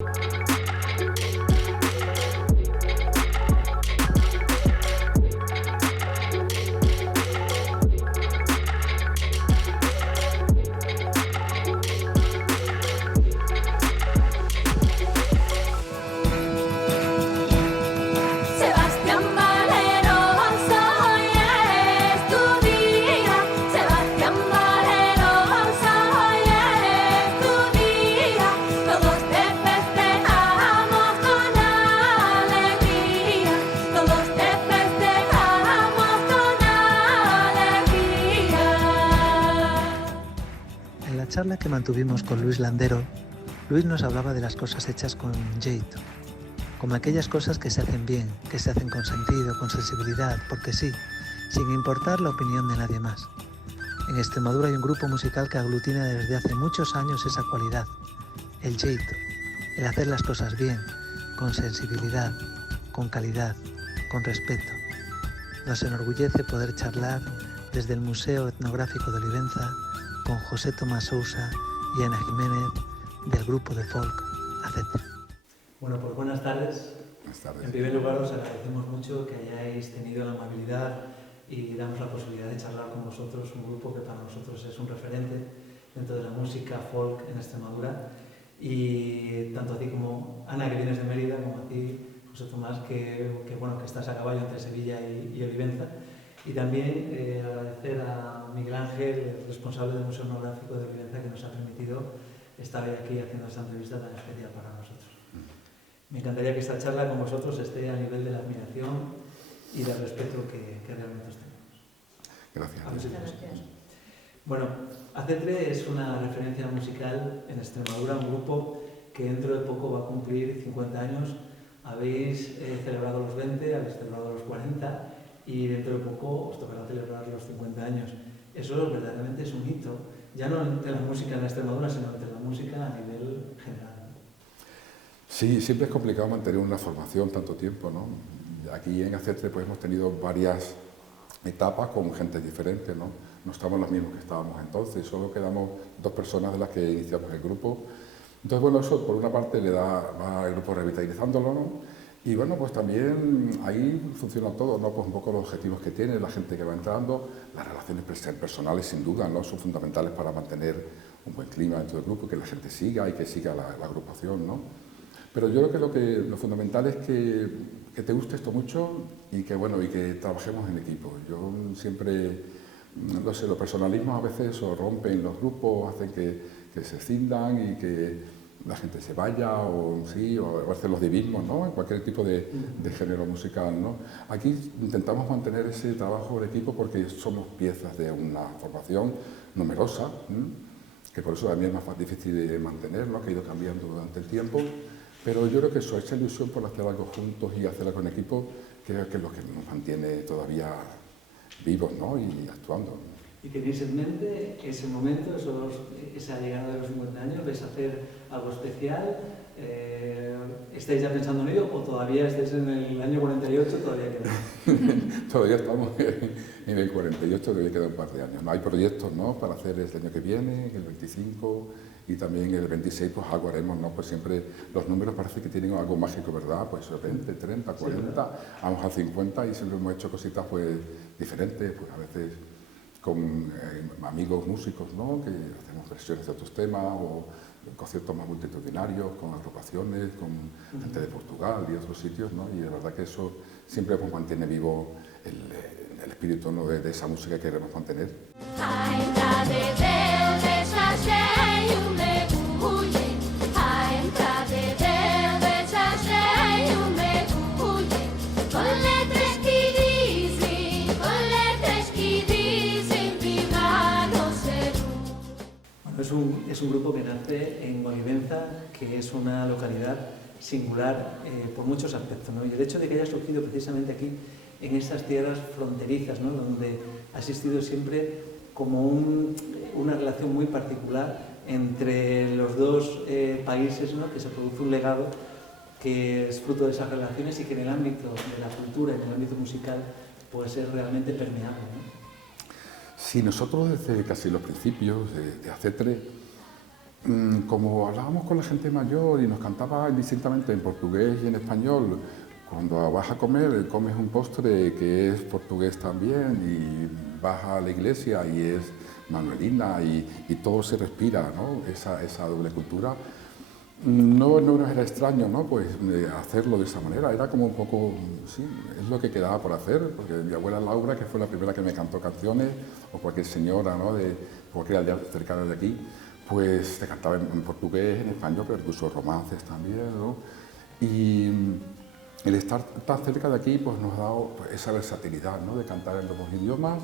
En la charla que mantuvimos con Luis Landero, Luis nos hablaba de las cosas hechas con jeito, como aquellas cosas que se hacen bien, que se hacen con sentido, con sensibilidad, porque sí, sin importar la opinión de nadie más. En Extremadura hay un grupo musical que aglutina desde hace muchos años esa cualidad, el jeito, el hacer las cosas bien, con sensibilidad, con calidad, con respeto. Nos enorgullece poder charlar desde el Museo Etnográfico de Olivenza con José Tomás Sousa y Ana Jiménez del grupo de folk Acetre. Bueno, pues buenas tardes. Buenas tardes. En primer lugar, os agradecemos mucho que hayáis tenido la amabilidad y damos la posibilidad de charlar con vosotros, un grupo que para nosotros es un referente dentro de la música folk en Extremadura. Y tanto a ti como Ana, que vienes de Mérida, como a ti, José Tomás, que estás a caballo entre Sevilla y Olivenza. Y también agradecer a Miguel Ángel, el responsable del Museo Etnográfico de Olivenza, que nos ha permitido estar hoy aquí haciendo esta entrevista tan especial para nosotros. Me encantaría que esta charla con vosotros esté a nivel de la admiración y del respeto que realmente os tenemos. Gracias. Gracias. Bueno, Acetre es una referencia musical en Extremadura, un grupo que dentro de poco va a cumplir 50 años. Habéis celebrado los 20, habéis celebrado los 40 y dentro de poco os tocará celebrar los 50 años. Eso verdaderamente es un hito, ya no entre la música en Extremadura, sino entre la música a nivel general. Sí, siempre es complicado mantener una formación tanto tiempo, ¿no? Aquí en Acetre pues hemos tenido varias etapas con gente diferente, ¿no? No estamos los mismos que estábamos entonces, solo quedamos dos personas de las que iniciamos el grupo. Entonces, bueno, eso por una parte le va al grupo revitalizándolo, ¿no? Y bueno, pues también ahí funciona todo, ¿no? Pues un poco los objetivos que tiene, la gente que va entrando, las relaciones personales sin duda, ¿no? Son fundamentales para mantener un buen clima dentro del grupo, que la gente siga y que siga la agrupación, ¿no? Pero yo creo que lo fundamental es que te guste esto mucho y que, bueno, y que trabajemos en equipo. Yo siempre, no sé, los personalismos a veces o rompen los grupos, hacen que se cindan y que la gente se vaya o a veces los divismos, ¿no? En cualquier tipo de género musical, ¿no? Aquí intentamos mantener ese trabajo de equipo porque somos piezas de una formación numerosa, que por eso también es más difícil de mantener, ¿no? Que ha ido cambiando durante el tiempo. Pero yo creo que eso, esa ilusión por hacer algo juntos y hacerlo con equipo, creo que es lo que nos mantiene todavía vivos, ¿no? Y actuando. ¿Y tenéis en mente ese momento, esa llegada de los 50 años? ¿Vais a hacer algo especial? ¿Estáis ya pensando en ello o todavía estáis en el año 48? Todavía queda. Todavía estamos en el 48, todavía queda un par de años. No hay proyectos, ¿no? Para hacer el año que viene, el 25 y también el 26, pues algo haremos, ¿no? Pues siempre los números parece que tienen algo mágico, ¿verdad? Pues 20, 30, 40, sí, vamos a 50 y siempre hemos hecho cositas pues diferentes, pues a veces con amigos músicos, ¿no? Que hacemos versiones de otros temas o conciertos más multitudinarios, con agrupaciones, con gente de Portugal y otros sitios, ¿no? Y de verdad que eso siempre pues, mantiene vivo el espíritu, ¿no? de esa música que queremos mantener. Es un grupo que nace en Olivenza, que es una localidad singular por muchos aspectos, ¿no? Y el hecho de que haya surgido precisamente aquí, en estas tierras fronterizas, ¿no? Donde ha existido siempre como una relación muy particular entre los dos países, ¿no? Que se produce un legado que es fruto de esas relaciones y que en el ámbito de la cultura, en el ámbito musical, puede ser realmente permeable, ¿no? Sí, nosotros desde casi los principios de Acetre Como hablábamos con la gente mayor y nos cantaba indistintamente en portugués y en español, cuando vas a comer, comes un postre que es portugués también y vas a la iglesia y es manuelina y todo se respira, ¿no? Esa doble cultura. No nos era extraño, ¿no? Pues hacerlo de esa manera, era como un poco, sí, es lo que quedaba por hacer, porque mi abuela Laura, que fue la primera que me cantó canciones, o cualquier señora, ¿no? De cualquier aldea cercana de aquí, pues te cantaba en portugués, en español, pero incluso romances también, ¿no? Y el estar tan cerca de aquí pues nos ha dado pues, esa versatilidad, ¿no? De cantar en los dos idiomas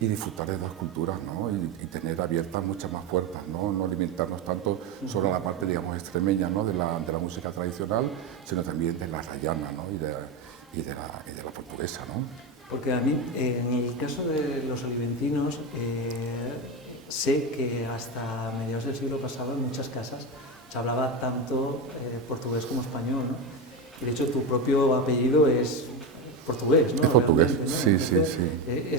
y disfrutar de dos culturas, ¿no? Y tener abiertas muchas más puertas, ¿no? No limitarnos tanto solo a la parte, digamos, extremeña, ¿no? de la música tradicional, sino también de la rayana, ¿no? y de la portuguesa, ¿no? Porque a mí, en el caso de los oliventinos, sé que hasta mediados del siglo pasado en muchas casas se hablaba tanto portugués como español, ¿no? Y de hecho tu propio apellido es portugués, ¿no? Es portugués, ¿no? sí, Entonces, sí, sí.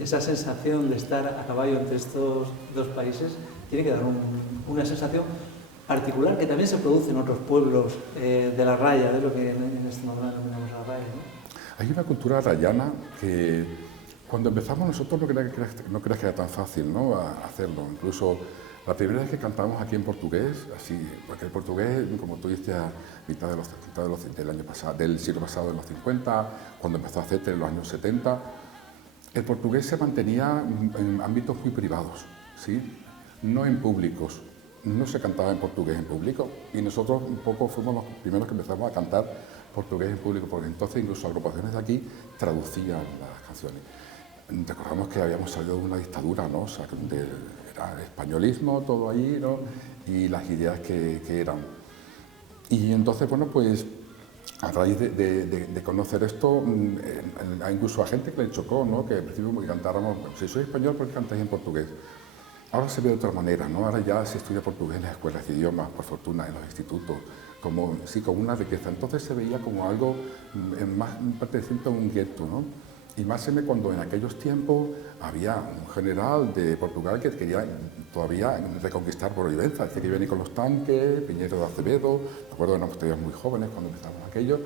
Esa sensación de estar a caballo entre estos dos países tiene que dar una sensación particular que también se produce en otros pueblos de la raya, de lo que en Extremadura denominamos la raya, ¿no? Hay una cultura rayana que cuando empezamos nosotros no creas que era tan fácil, ¿no? Hacerlo. Incluso la primera vez que cantamos aquí en portugués, así, porque el portugués, como tú dices, a mitad del año pasado, del siglo pasado, en los 50, cuando empezó a hacerse en los años 70, el portugués se mantenía en ámbitos muy privados, ¿sí? No en públicos. No se cantaba en portugués en público y nosotros un poco fuimos los primeros que empezamos a cantar portugués en público, porque entonces incluso agrupaciones de aquí traducían las canciones. Recordamos que habíamos salido de una dictadura, ¿no? O sea, era españolismo todo ahí, ¿no? Y las ideas que eran. Y entonces, bueno, pues a raíz de conocer esto, incluso a gente que le chocó, ¿no? Que al principio que cantáramos, si soy español, ¿por qué cantáis en portugués? Ahora se ve de otra manera, ¿no? Ahora ya se estudia portugués en las escuelas de idiomas, por fortuna, en los institutos, como, sí, como una riqueza. Entonces se veía como algo más perteneciente a un gueto, ¿no? Y más cuando en aquellos tiempos había un general de Portugal que quería todavía reconquistar por Olivenza, decía que iba a venir con los tanques, Piñero de Acevedo, recuerdo que éramos todavía muy jóvenes cuando empezamos aquello,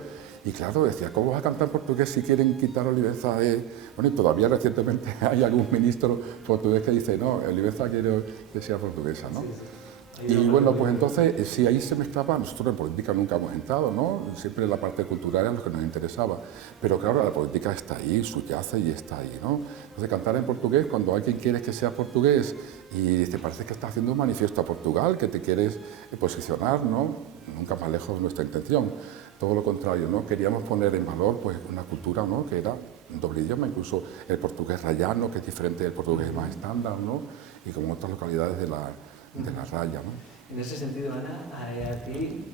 y claro, decía, ¿cómo vas a cantar portugués si quieren quitar Olivenza de...? Bueno, y todavía recientemente hay algún ministro portugués que dice, no, Olivenza quiero que sea portuguesa, ¿no? Y bueno, pues entonces, si ahí se mezclaba, nosotros en política nunca hemos entrado, ¿no? Siempre la parte cultural era lo que nos interesaba. Pero claro, la política está ahí, subyace y está ahí, ¿no? Entonces, cantar en portugués, cuando alguien quiere que sea portugués y te parece que está haciendo un manifiesto a Portugal, que te quieres posicionar, ¿no? Nunca más lejos de nuestra intención. Todo lo contrario, ¿no? Queríamos poner en valor, pues, una cultura, ¿no? Que era un doble idioma, incluso el portugués rayano, que es diferente del portugués más estándar, ¿no? Y como otras localidades de la raya, ¿no? En ese sentido, Ana, a ti,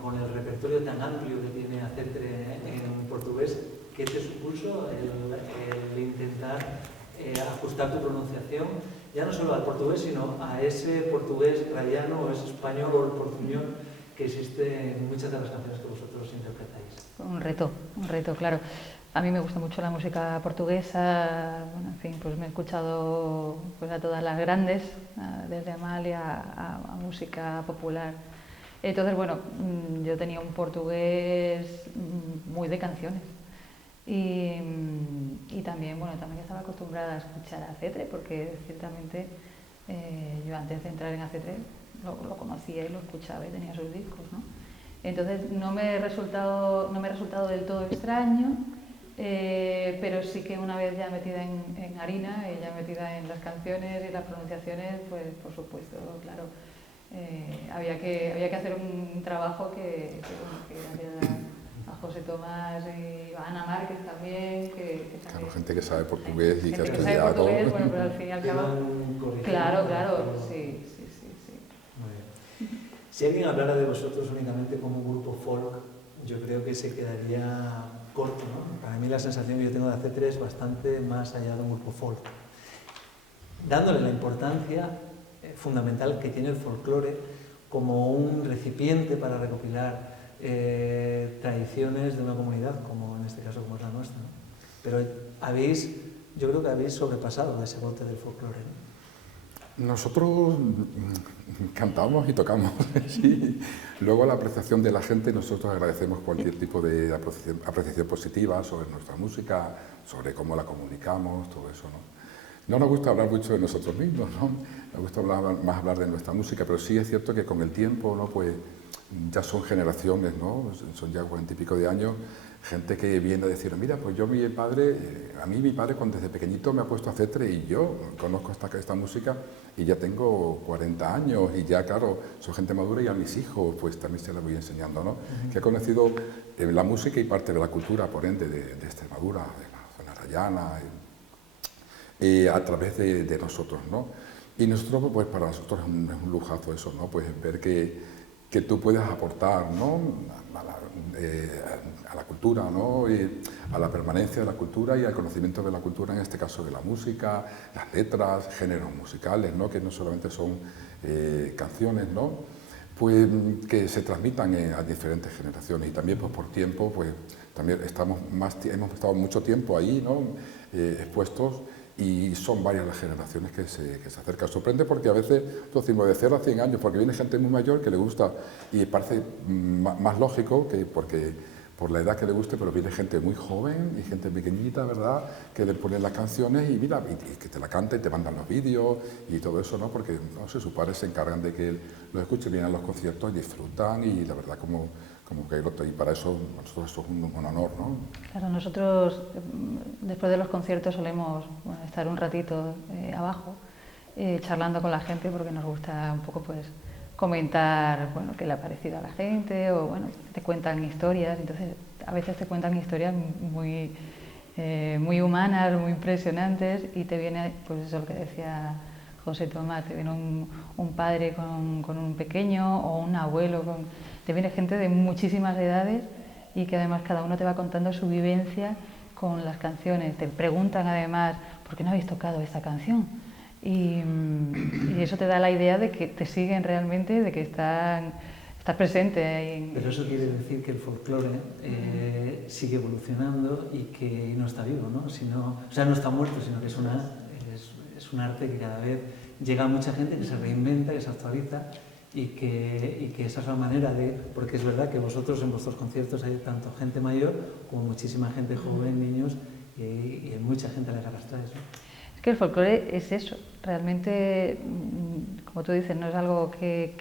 con el repertorio tan amplio que tiene Acetre en portugués, ¿qué te supuso el intentar ajustar tu pronunciación, ya no solo al portugués, sino a ese portugués rayano o ese español o el portuñol que existe en muchas de las canciones que vosotros interpretáis? Un reto, claro. A mí me gusta mucho la música portuguesa, bueno, en fin, pues me he escuchado pues, a todas las grandes, desde Amalia a música popular. Entonces, bueno, yo tenía un portugués muy de canciones y también, bueno, también estaba acostumbrada a escuchar a Acetre, porque ciertamente yo antes de entrar en Acetre lo conocía y lo escuchaba y tenía sus discos, ¿no? Entonces no me ha resultado del todo extraño. Pero sí que una vez ya metida en harina y ya metida en las canciones y las pronunciaciones, pues por supuesto, claro, había que hacer un trabajo que gracias a José Tomás y a Ana Márquez también, que claro, gente que sabe portugués y que ha sabe estudiado. portugués, bueno, pero al fin y al cabo... Claro, sí. Muy bien. Si alguien hablara de vosotros únicamente como un grupo folk, yo creo que se quedaría corto, ¿no? Para mí la sensación que yo tengo de Acetre es bastante más allá de un grupo folk, dándole la importancia fundamental que tiene el folclore como un recipiente para recopilar tradiciones de una comunidad, como en este caso como es la nuestra, ¿no? Pero yo creo que habéis sobrepasado ese bote del folclore, ¿no? Nosotros cantamos y tocamos, sí. Luego la apreciación de la gente, nosotros agradecemos cualquier tipo de apreciación positiva sobre nuestra música, sobre cómo la comunicamos, todo eso, ¿no? No nos gusta hablar mucho de nosotros mismos, ¿no? Nos gusta más hablar de nuestra música, pero sí es cierto que con el tiempo, ¿no? Pues ya son generaciones, ¿no? Son ya 40 y pico de años, gente que viene a decir, mira, pues yo mi padre cuando desde pequeñito me ha puesto a cetre y yo conozco esta música y ya tengo 40 años y ya, claro, soy gente madura y a mis hijos pues también se la voy enseñando, ¿no? Que ha conocido la música y parte de la cultura, por ende, de Extremadura, de la zona rayana, a través de nosotros, ¿no? Y nosotros, pues para nosotros es un lujazo eso, ¿no? Pues ver que tú puedes aportar, ¿no? A la cultura, ¿no? Y a la permanencia de la cultura y al conocimiento de la cultura, en este caso de la música, las letras, géneros musicales, ¿no? Que no solamente son canciones, ¿no? Pues que se transmitan a diferentes generaciones y también pues por tiempo, pues también hemos estado mucho tiempo ahí, ¿no? Expuestos. Y son varias las generaciones que se acercan. Sorprende porque a veces decimos de 0 a 100 años, porque viene gente muy mayor que le gusta y parece más lógico que porque por la edad que le guste, pero viene gente muy joven y gente pequeñita, ¿verdad?, que le ponen las canciones y mira, y que te la canta y te mandan los vídeos y todo eso, ¿no? Porque, no sé, sus padres se encargan de que los escuchen, vienen a los conciertos, disfrutan y la verdad como que y para eso nosotros eso es un honor, ¿no? Claro, nosotros después de los conciertos solemos estar un ratito abajo charlando con la gente porque nos gusta un poco pues comentar qué le ha parecido a la gente o te cuentan historias, entonces a veces te cuentan historias muy humanas, muy impresionantes y te viene pues eso lo que decía José Tomás, te viene un padre con un pequeño o un abuelo, te viene gente de muchísimas edades y que además cada uno te va contando su vivencia con las canciones. Te preguntan además, ¿por qué no habéis tocado esta canción? Y eso te da la idea de que te siguen realmente, de que estás presente. Pero eso quiere decir que el folclore sigue evolucionando y que no está vivo, ¿no? O sea, no está muerto, sino que es un arte que cada vez llega a mucha gente, que se reinventa, que se actualiza y que esa es la manera porque es verdad que vosotros en vuestros conciertos hay tanto gente mayor como muchísima gente joven, niños y hay mucha gente a la que arrastráis, ¿no? Es que el folclore es eso, realmente, como tú dices, no es algo que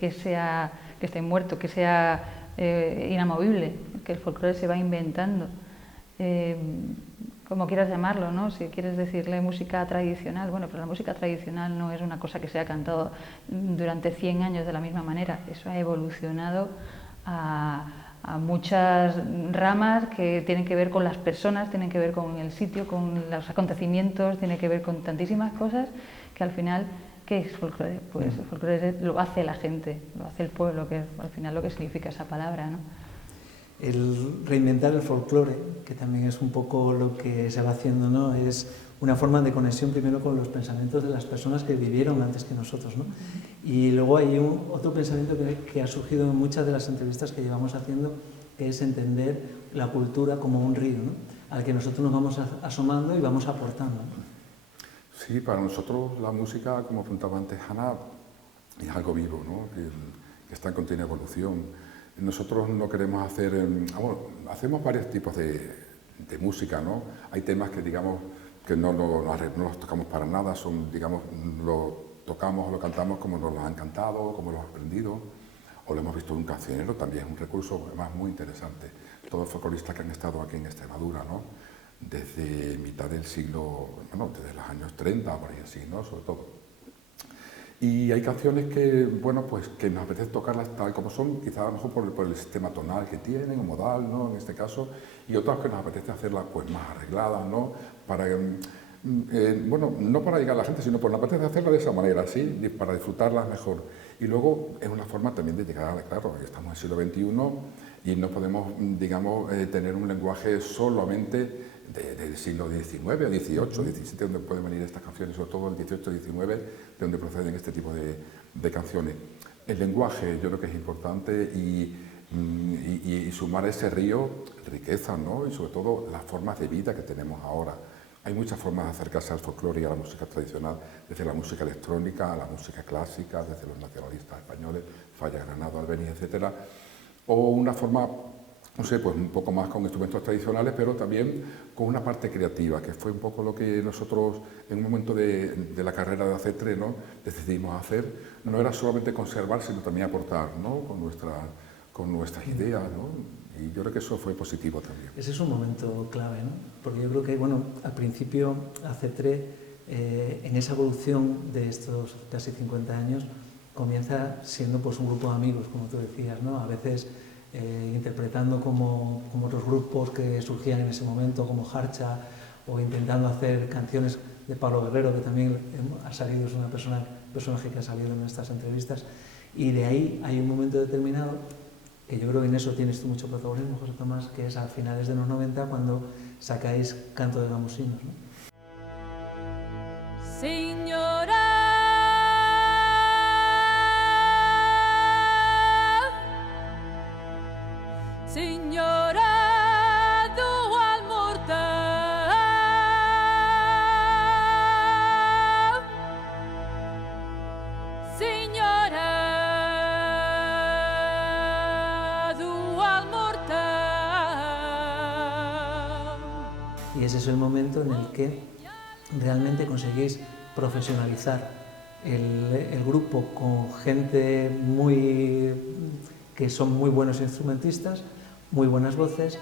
esté muerto, que sea inamovible, es que el folclore se va inventando, como quieras llamarlo, ¿no? Si quieres decirle música tradicional, pero la música tradicional no es una cosa que se ha cantado durante 100 años de la misma manera, eso ha evolucionado a muchas ramas que tienen que ver con las personas, tienen que ver con el sitio, con los acontecimientos, tiene que ver con tantísimas cosas que al final, ¿qué es folclore? Pues el folclore lo hace la gente, lo hace el pueblo, que es al final lo que significa esa palabra, ¿no? El reinventar el folclore, que también es un poco lo que se va haciendo, ¿no? Es una forma de conexión primero con los pensamientos de las personas que vivieron antes que nosotros, ¿no? Y luego hay otro pensamiento que ha surgido en muchas de las entrevistas que llevamos haciendo, que es entender la cultura como un río, ¿no? Al que nosotros nos vamos asomando y vamos aportando, ¿no? Sí, para nosotros la música, como apuntaba antes Ana, es algo vivo, ¿no? Que está en continua evolución. Nosotros no queremos hacer, hacemos varios tipos de música, ¿no? Hay temas que digamos que no los tocamos para nada, lo tocamos o lo cantamos como nos lo han cantado, como lo hemos aprendido, o lo hemos visto en un cancionero, también es un recurso además muy interesante. Todos los folcloristas que han estado aquí en Extremadura, ¿no? Desde mitad del siglo, desde los años 30, por ahí así, ¿no? Sobre todo. Y hay canciones que, pues que nos apetece tocarlas tal como son, quizás a lo mejor por el sistema tonal que tienen, o modal, ¿no? En este caso, y otras que nos apetece hacerlas pues más arregladas, ¿no? Para, no para llegar a la gente, sino por nos apetece hacerlas de esa manera, ¿sí? Para disfrutarlas mejor. Y luego es una forma también de llegar, claro, estamos en el siglo XXI y no podemos, tener un lenguaje solamente del siglo XIX o XVIII, XVII, donde pueden venir estas canciones, sobre todo el XVIII, XIX, de donde proceden este tipo de canciones. El lenguaje yo creo que es importante y sumar a ese río riqueza, ¿no? Y sobre todo las formas de vida que tenemos ahora. hay muchas formas de acercarse al folclore y a la música tradicional, desde la música electrónica a la música clásica, desde los nacionalistas españoles, Falla, Granado, Albéniz, etcétera, o una forma, no sé, pues un poco más con instrumentos tradicionales, pero también con una parte creativa, que fue un poco lo que nosotros en un momento de la carrera de AC3, ¿no?, decidimos hacer. No era solamente conservar, sino también aportar, ¿no?, con nuestras ideas, ¿no? Y yo creo que eso fue positivo también. Ese es un momento clave, ¿no? Porque yo creo que, bueno, al principio AC3, en esa evolución de estos casi 50 años, comienza siendo pues un grupo de amigos, como tú decías, ¿no? A veces interpretando como otros grupos que surgían en ese momento, como Harcha, o intentando hacer canciones de Pablo Guerrero, que también ha salido, es una personaje que ha salido en estas entrevistas, y de ahí hay un momento determinado, que yo creo que en eso tienes tú mucho protagonismo, José Tomás, que es a finales de los 90 cuando sacáis Canto de Gamusinos, ¿no? Señora, señora do Almorta, señora do Almorta. Y ese es el momento en el que realmente conseguís profesionalizar el grupo con gente que son muy buenos instrumentistas, muy buenas voces,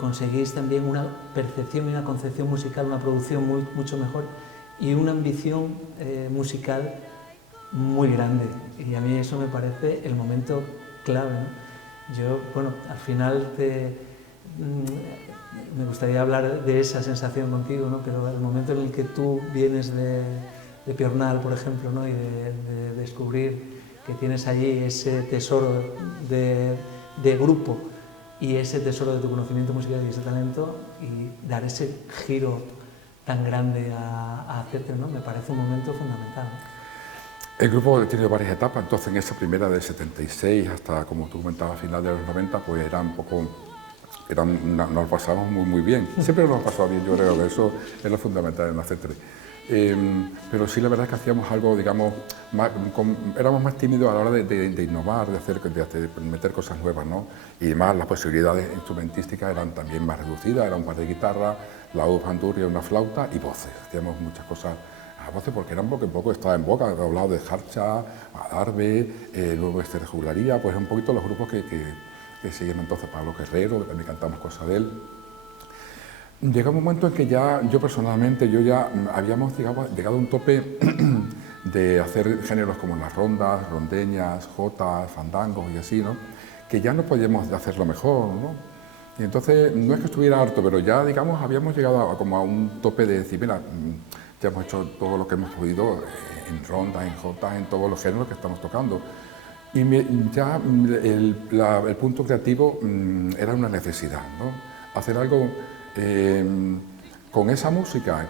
conseguís también una percepción y una concepción musical, una producción mucho mejor y una ambición musical muy grande. Y a mí eso me parece el momento clave, ¿no? Yo, bueno, al final me gustaría hablar de esa sensación contigo, ¿no? Pero el momento en el que tú vienes de Piornal, por ejemplo, ¿no? Y de descubrir que tienes allí ese tesoro de grupo y ese tesoro de tu conocimiento musical y ese talento, y dar ese giro tan grande a hacerte, ¿no? Me parece un momento fundamental, ¿no? El grupo ha tenido varias etapas, entonces en esa primera del 76 hasta, como tú comentabas, a final de los 90, pues era un poco... nos lo pasamos muy bien. Siempre nos lo pasado bien, yo creo que eso es lo fundamental en la C3. Pero sí, la verdad es que hacíamos algo, digamos, éramos más tímidos a la hora de innovar, de meter cosas nuevas, ¿no? Y además las posibilidades instrumentísticas eran también más reducidas, era un par de guitarras, la bandurria, una flauta y voces. Hacíamos muchas cosas a voces porque era un poco estaba en boca, he hablado de Harcha, Adarve, luego Regularía, pues un poquito los grupos que siguen entonces Pablo Guerrero, que también cantamos cosas de él. Llega un momento en que yo personalmente, habíamos llegado a un tope de hacer géneros como las rondas, rondeñas, jotas, fandangos y así, ¿no? Que ya no podíamos hacerlo mejor, ¿no? Y entonces, no es que estuviera harto, pero ya, digamos, habíamos llegado como a un tope de decir, mira, ya hemos hecho todo lo que hemos podido en rondas, en jotas, en todos los géneros que estamos tocando. Y el punto creativo era una necesidad, ¿no? Hacer algo con esa música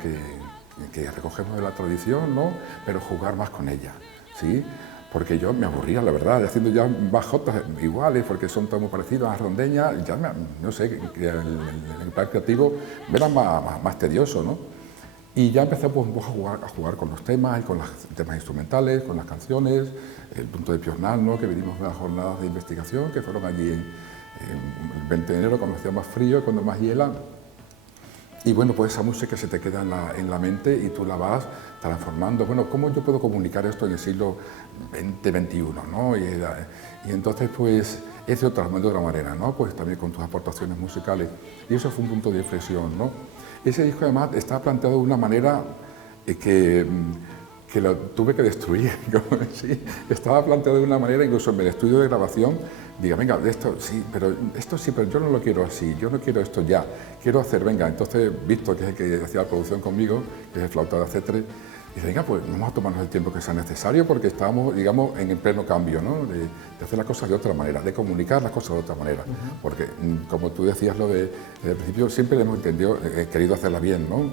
que recogemos de la tradición, ¿no? Pero jugar más con ella, ¿sí? Porque yo me aburría, la verdad, haciendo ya bajotas iguales, porque son todas muy parecidas a rondeñas, ya no sé, el plan creativo me era más tedioso, ¿no? Y ya empecé pues, a jugar con los temas y con los temas instrumentales, con las canciones, el punto de Piornal, ¿no? Que venimos de las jornadas de investigación, que fueron allí el 20 de enero, cuando hacía más frío y cuando más hiela. Y bueno, pues esa música se te queda en la mente y tú la vas transformando. Bueno, ¿cómo yo puedo comunicar esto en el siglo XX, XXI, ¿no? Y entonces, pues, es de otra manera, ¿no? Pues también con tus aportaciones musicales. Y eso fue un punto de inflexión, ¿no? Ese disco, además, está planteado de una manera que lo tuve que destruir. ¿Sí? Estaba planteado de una manera, incluso en el estudio de grabación, diga, venga, esto sí, pero yo no lo quiero así, yo no quiero esto ya, quiero hacer, venga. Entonces, Víctor, que es el que hacía la producción conmigo, que es el flauta de AC3, dice, venga, pues vamos a tomarnos el tiempo que sea necesario porque estábamos, digamos, en el pleno cambio, ¿no? De hacer las cosas de otra manera, de comunicar las cosas de otra manera. Porque, como tú decías, desde el principio siempre hemos querido hacerla bien, ¿no?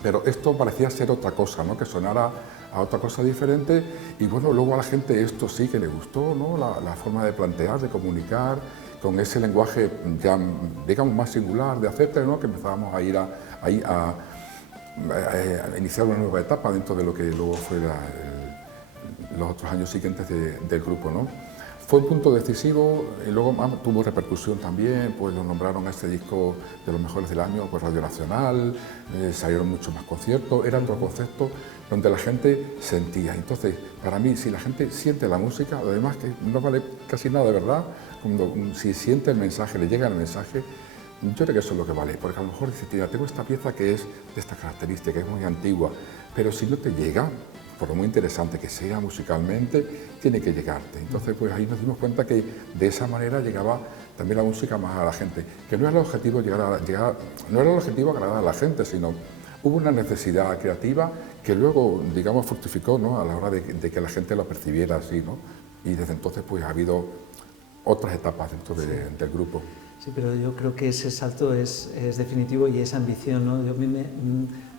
Pero esto parecía ser otra cosa, ¿no? Que sonara a otra cosa diferente y bueno, luego a la gente esto sí que le gustó, ¿no? La forma de plantear, de comunicar, con ese lenguaje ya, digamos, más singular de acepte, ¿no? Que empezábamos a ir a iniciar una nueva etapa dentro de lo que luego fue los otros años siguientes del grupo, ¿no? Fue un punto decisivo y luego tuvo repercusión también, pues lo nombraron a este disco de los mejores del año por Radio Nacional, salieron muchos más conciertos, era otro concepto donde la gente sentía. Entonces, para mí, si la gente siente la música, además que no vale casi nada de verdad, si siente el mensaje, le llega el mensaje, yo creo que eso es lo que vale, porque a lo mejor dice, tía, tengo esta pieza que es de esta característica, que es muy antigua, pero si no te llega, por lo muy interesante que sea musicalmente, tiene que llegarte. Entonces, pues ahí nos dimos cuenta que de esa manera llegaba también la música más a la gente, que no era el objetivo no era el objetivo agradar a la gente, sino hubo una necesidad creativa que luego, digamos, fructificó, ¿no? A la hora de que la gente lo percibiera así, ¿no? Y desde entonces, pues ha habido otras etapas dentro del grupo. Sí, pero yo creo que ese salto es definitivo y es ambición, ¿no? Yo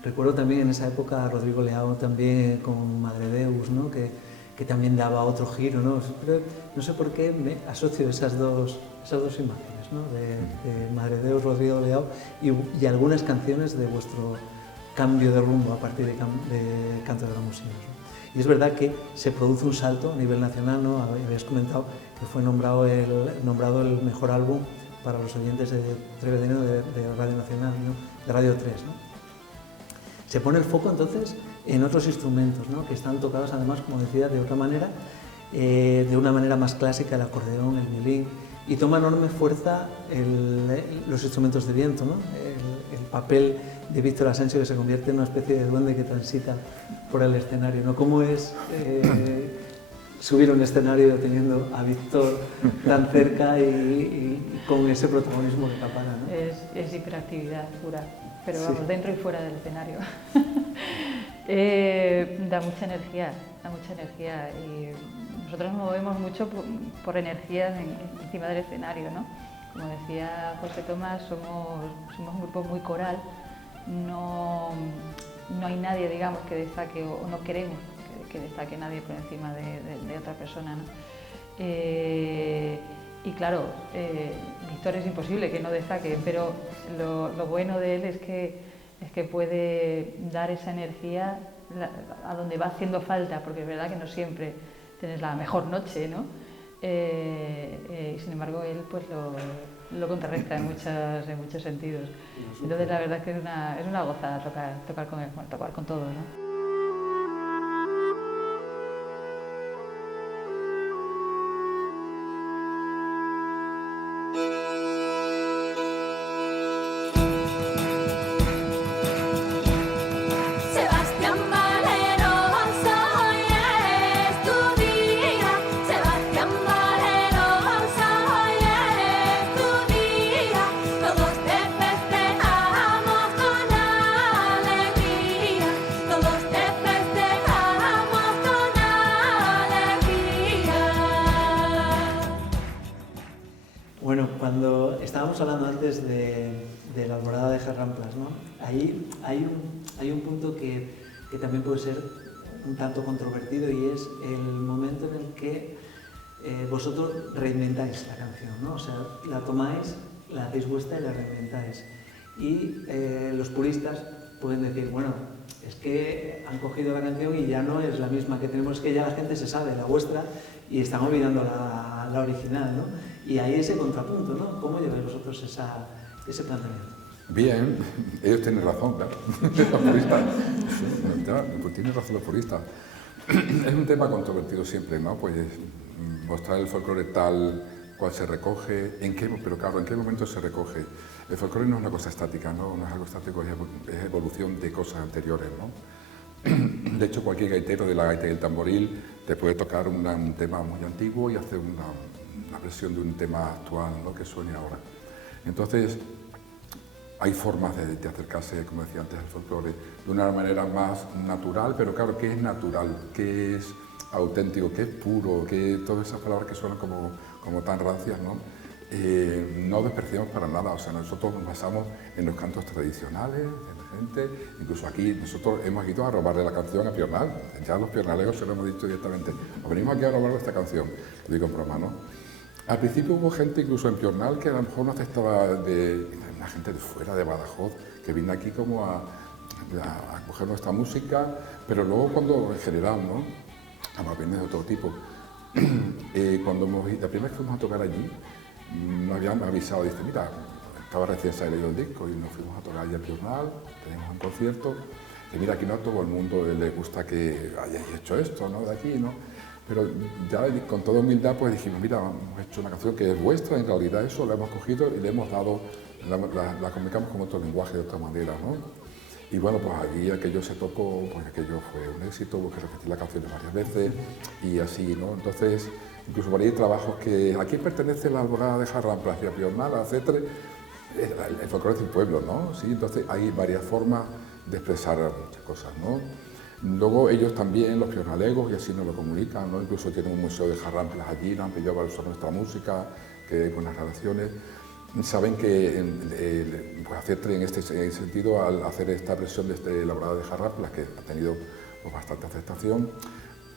recuerdo también en esa época a Rodrigo Leao también con Madre Deus, ¿no? Que también daba otro giro, ¿no? Pero no sé por qué me asocio esas dos imágenes, ¿no? De Madre Deus, Rodrigo Leao y algunas canciones de vuestro cambio de rumbo a partir de Canto de Gamusinos, ¿no? Y es verdad que se produce un salto a nivel nacional, ¿no? Habías comentado que fue nombrado el mejor álbum para los oyentes de 3 de enero de Radio Nacional, ¿no? De Radio 3, ¿no? Se pone el foco entonces en otros instrumentos, ¿no? Que están tocados además, como decía, de otra manera, de una manera más clásica, el acordeón, el violín, y toma enorme fuerza los instrumentos de viento, ¿no? El papel de Víctor Asensio, que se convierte en una especie de duende que transita por el escenario, ¿no? ¿Cómo es subir a un escenario teniendo a Víctor tan cerca y con ese protagonismo que acapara, ¿no? Es hiperactividad pura, pero vamos, Sí. dentro y fuera del escenario. Da mucha energía y nosotros nos movemos mucho por energías encima del escenario, ¿no? Como decía José Tomás, somos un grupo muy coral, no hay nadie, digamos, que destaque o no queremos que destaque nadie por encima de otra persona, ¿no? Y claro, Víctor es imposible que no destaque, pero lo bueno de él es que puede dar esa energía a donde va haciendo falta, porque es verdad que no siempre tienes la mejor noche, ¿no? Y sin embargo él pues lo contrarresta en muchos sentidos. Entonces la verdad es que es una gozada tocar con él, bueno, tocar con todos, ¿no? Bueno, cuando estábamos hablando antes de la alborada de Jarramplas, ¿no? Ahí hay un punto que también puede ser un tanto controvertido y es el momento en el que vosotros reinventáis la canción, ¿no? O sea, la tomáis, la hacéis vuestra y la reinventáis. Y los puristas pueden decir, bueno, es que han cogido la canción y ya no es la misma que tenemos, es que ya la gente se sabe la vuestra y están olvidando la original, ¿no? Y hay ese contrapunto, ¿no? ¿Cómo lleváis vosotros ese planteamiento? Bien, ellos tienen razón, claro, los puristas. Sí, claro, pues tienen razón los puristas. Es un tema controvertido siempre, ¿no? Pues mostrar el folclore tal cual se recoge, pero claro, ¿en qué momento se recoge? El folclore no es una cosa estática, ¿no? No es algo estático, es evolución de cosas anteriores, ¿no? De hecho, cualquier gaitero de la gaita y el tamboril te puede tocar un tema muy antiguo y hacer una versión de un tema actual, ¿no? Que suene ahora. Entonces, hay formas de acercarse, como decía antes, al folclore de una manera más natural, pero claro, ¿qué es natural? ¿Qué es auténtico? ¿Qué es puro? ¿Qué todas esas palabras que suenan como tan rancias, ¿no? No despreciamos para nada, o sea, nosotros nos basamos en los cantos tradicionales, incluso aquí nosotros hemos ido a robarle la canción a Piornal, ya los piornaleos se lo hemos dicho directamente, venimos aquí a robarle esta canción, lo digo en broma, ¿no? Al principio hubo gente, incluso en Piornal, que a lo mejor no aceptaba una gente de fuera, de Badajoz, que vino aquí como a coger nuestra música, pero luego cuando, en general, ¿no? Además viene de otro tipo. La primera vez que fuimos a tocar allí, nos habían avisado, dice, mira, estaba recién salido el disco y nos fuimos a tocar allí a Piornal, teníamos un concierto, y mira, aquí no a todo el mundo le gusta que hayáis hecho esto, ¿no? De aquí, ¿no? Pero ya con toda humildad pues dijimos, mira, hemos hecho una canción que es vuestra, en realidad eso la hemos cogido y le hemos dado, la comunicamos con otro lenguaje de otra manera, ¿no? Y bueno, pues allí aquello se tocó, pues aquello fue un éxito, hubo que repetir la canción varias veces y así, ¿no? Entonces, incluso por ahí hay trabajos que aquí pertenece la Alborada de Jarramplas y a Piornal, etcétera, el folclore del pueblo, ¿no? Sí, entonces hay varias formas de expresar muchas cosas, ¿no? Luego ellos también, los piornalegos, y así nos lo comunican, ¿no? Incluso tienen un museo de jarramplas allí, nos han pedido para usar nuestra música, que con las grabaciones. Saben que pues Acetre en este sentido, al hacer esta versión de este elaborada de jarramplas, que ha tenido pues, bastante aceptación,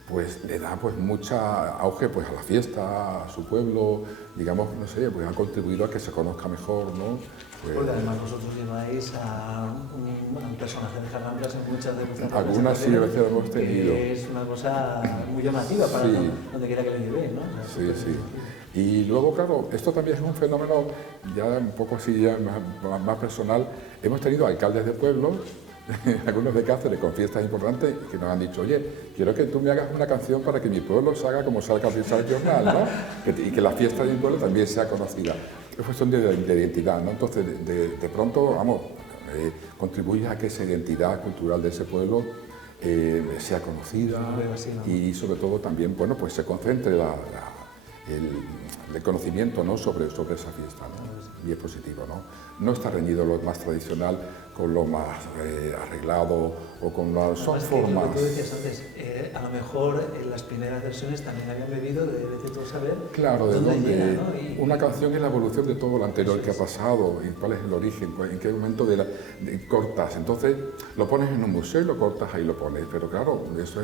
pues le da pues mucha auge pues a la fiesta, a su pueblo, digamos, no sé, pues ha contribuido a que se conozca mejor, ¿no? Pues, porque además vosotros lleváis a un personaje de Jarramplas en muchas de vuestras algunas sí, a veces hemos tenido. Es una cosa muy llamativa para sí. donde quiera que lo llevéis, ¿no? O sea, sí, sí. Y luego, claro, esto también es un fenómeno ya un poco así, ya más personal. Hemos tenido alcaldes de pueblos, algunos de Cáceres con fiestas importantes, que nos han dicho, oye, quiero que tú me hagas una canción para que mi pueblo salga como salga el Piornal, ¿no? Y que la fiesta de mi pueblo también sea conocida. Es cuestión de identidad, ¿no? Entonces, de pronto, vamos, contribuye a que esa identidad cultural de ese pueblo sea conocida y sobre todo también, bueno, pues se concentre el conocimiento, ¿no? sobre esa fiesta, ¿no? Y es positivo, ¿no? No está reñido lo más tradicional con lo más arreglado o con las son formas. Lo que tú decías antes, a lo mejor en las primeras versiones también habían bebido de todo saber. Claro, de dónde llega, ¿no? una canción es la evolución de todo lo anterior que ha pasado, y cuál es el origen, en qué momento cortas. Entonces lo pones en un museo y lo cortas ahí lo pones. Pero claro, eso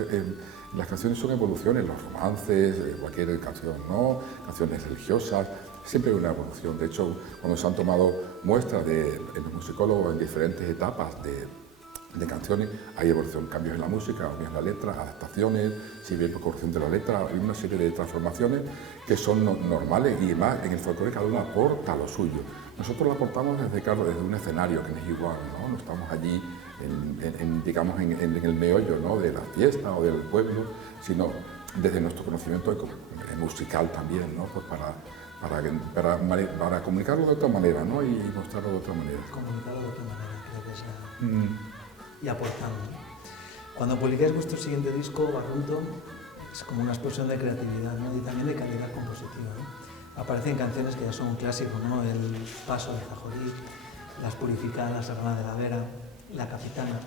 las canciones son evoluciones, los romances, cualquier canción, ¿no? Canciones religiosas. Siempre hay una evolución. De hecho, cuando se han tomado muestras en los musicólogos en diferentes etapas de canciones, hay evolución, cambios en la música, cambios en la letra, adaptaciones, si bien por corrección de la letra, hay una serie de transformaciones que son normales y más en el folclore cada uno aporta lo suyo. Nosotros lo aportamos desde un escenario que no es igual, ¿no? No estamos allí, digamos, en el meollo, ¿no? De la fiesta o del pueblo, sino desde nuestro conocimiento musical también, ¿no? Pues para comunicarlo de otra manera, ¿no? Y mostrarlo de otra manera. Comunicarlo de otra manera, creo que es y aportando. Cuando publiquéis vuestro siguiente disco, Barrunto, es como una explosión de creatividad, ¿no? Y también de calidad compositiva, ¿no? Aparecen canciones que ya son un clásico, ¿no? El Paso de Zajorí, Las Purificadas, La Rana de la Vera, La Capitana.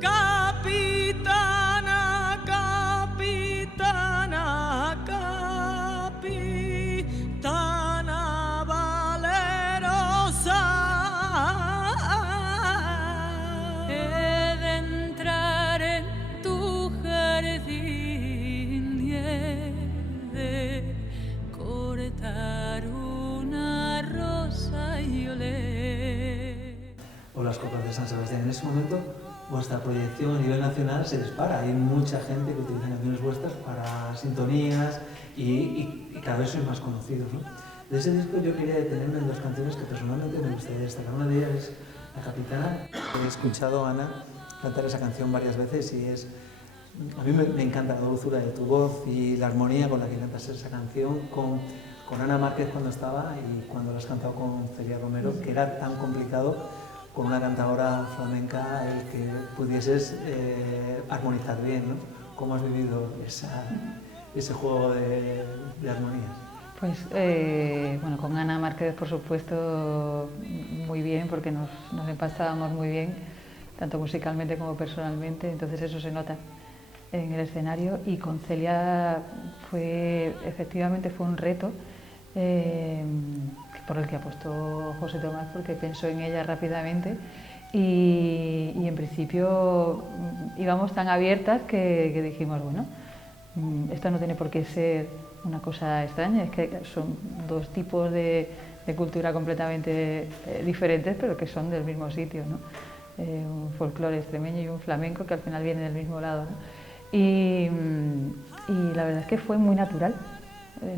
Capitana, capitana, capitana valerosa, he de entrar en tu jardín y he de cortar una rosa y oler. O Las Copas de San Sebastián. En ese momento vuestra proyección a nivel nacional se dispara. Hay mucha gente que utiliza canciones vuestras para sintonías y cada vez sois más conocidos, ¿no? De ese disco yo quería detenerme en dos canciones que personalmente me gustaría destacar. Una de ellas es La Capitana. He escuchado a Ana cantar esa canción varias veces y a mí me encanta la dulzura de tu voz y la armonía con la que cantas esa canción con Ana Márquez cuando estaba y cuando la has cantado con Celia Romero, que era tan complicado con una cantadora flamenca el que pudieses armonizar bien, ¿no? ¿Cómo has vivido ese juego de armonías? Pues bueno, con Ana Márquez, por supuesto, muy bien, porque nos empastábamos muy bien, tanto musicalmente como personalmente, entonces eso se nota en el escenario. Y con Celia efectivamente fue un reto por el que apostó José Tomás, porque pensó en ella rápidamente y en principio íbamos tan abiertas que dijimos, bueno, esto no tiene por qué ser una cosa extraña, es que son dos tipos de cultura completamente diferentes, pero que son del mismo sitio, ¿no? Un folclore extremeño y un flamenco que al final viene del mismo lado, ¿no? Y la verdad es que fue muy natural,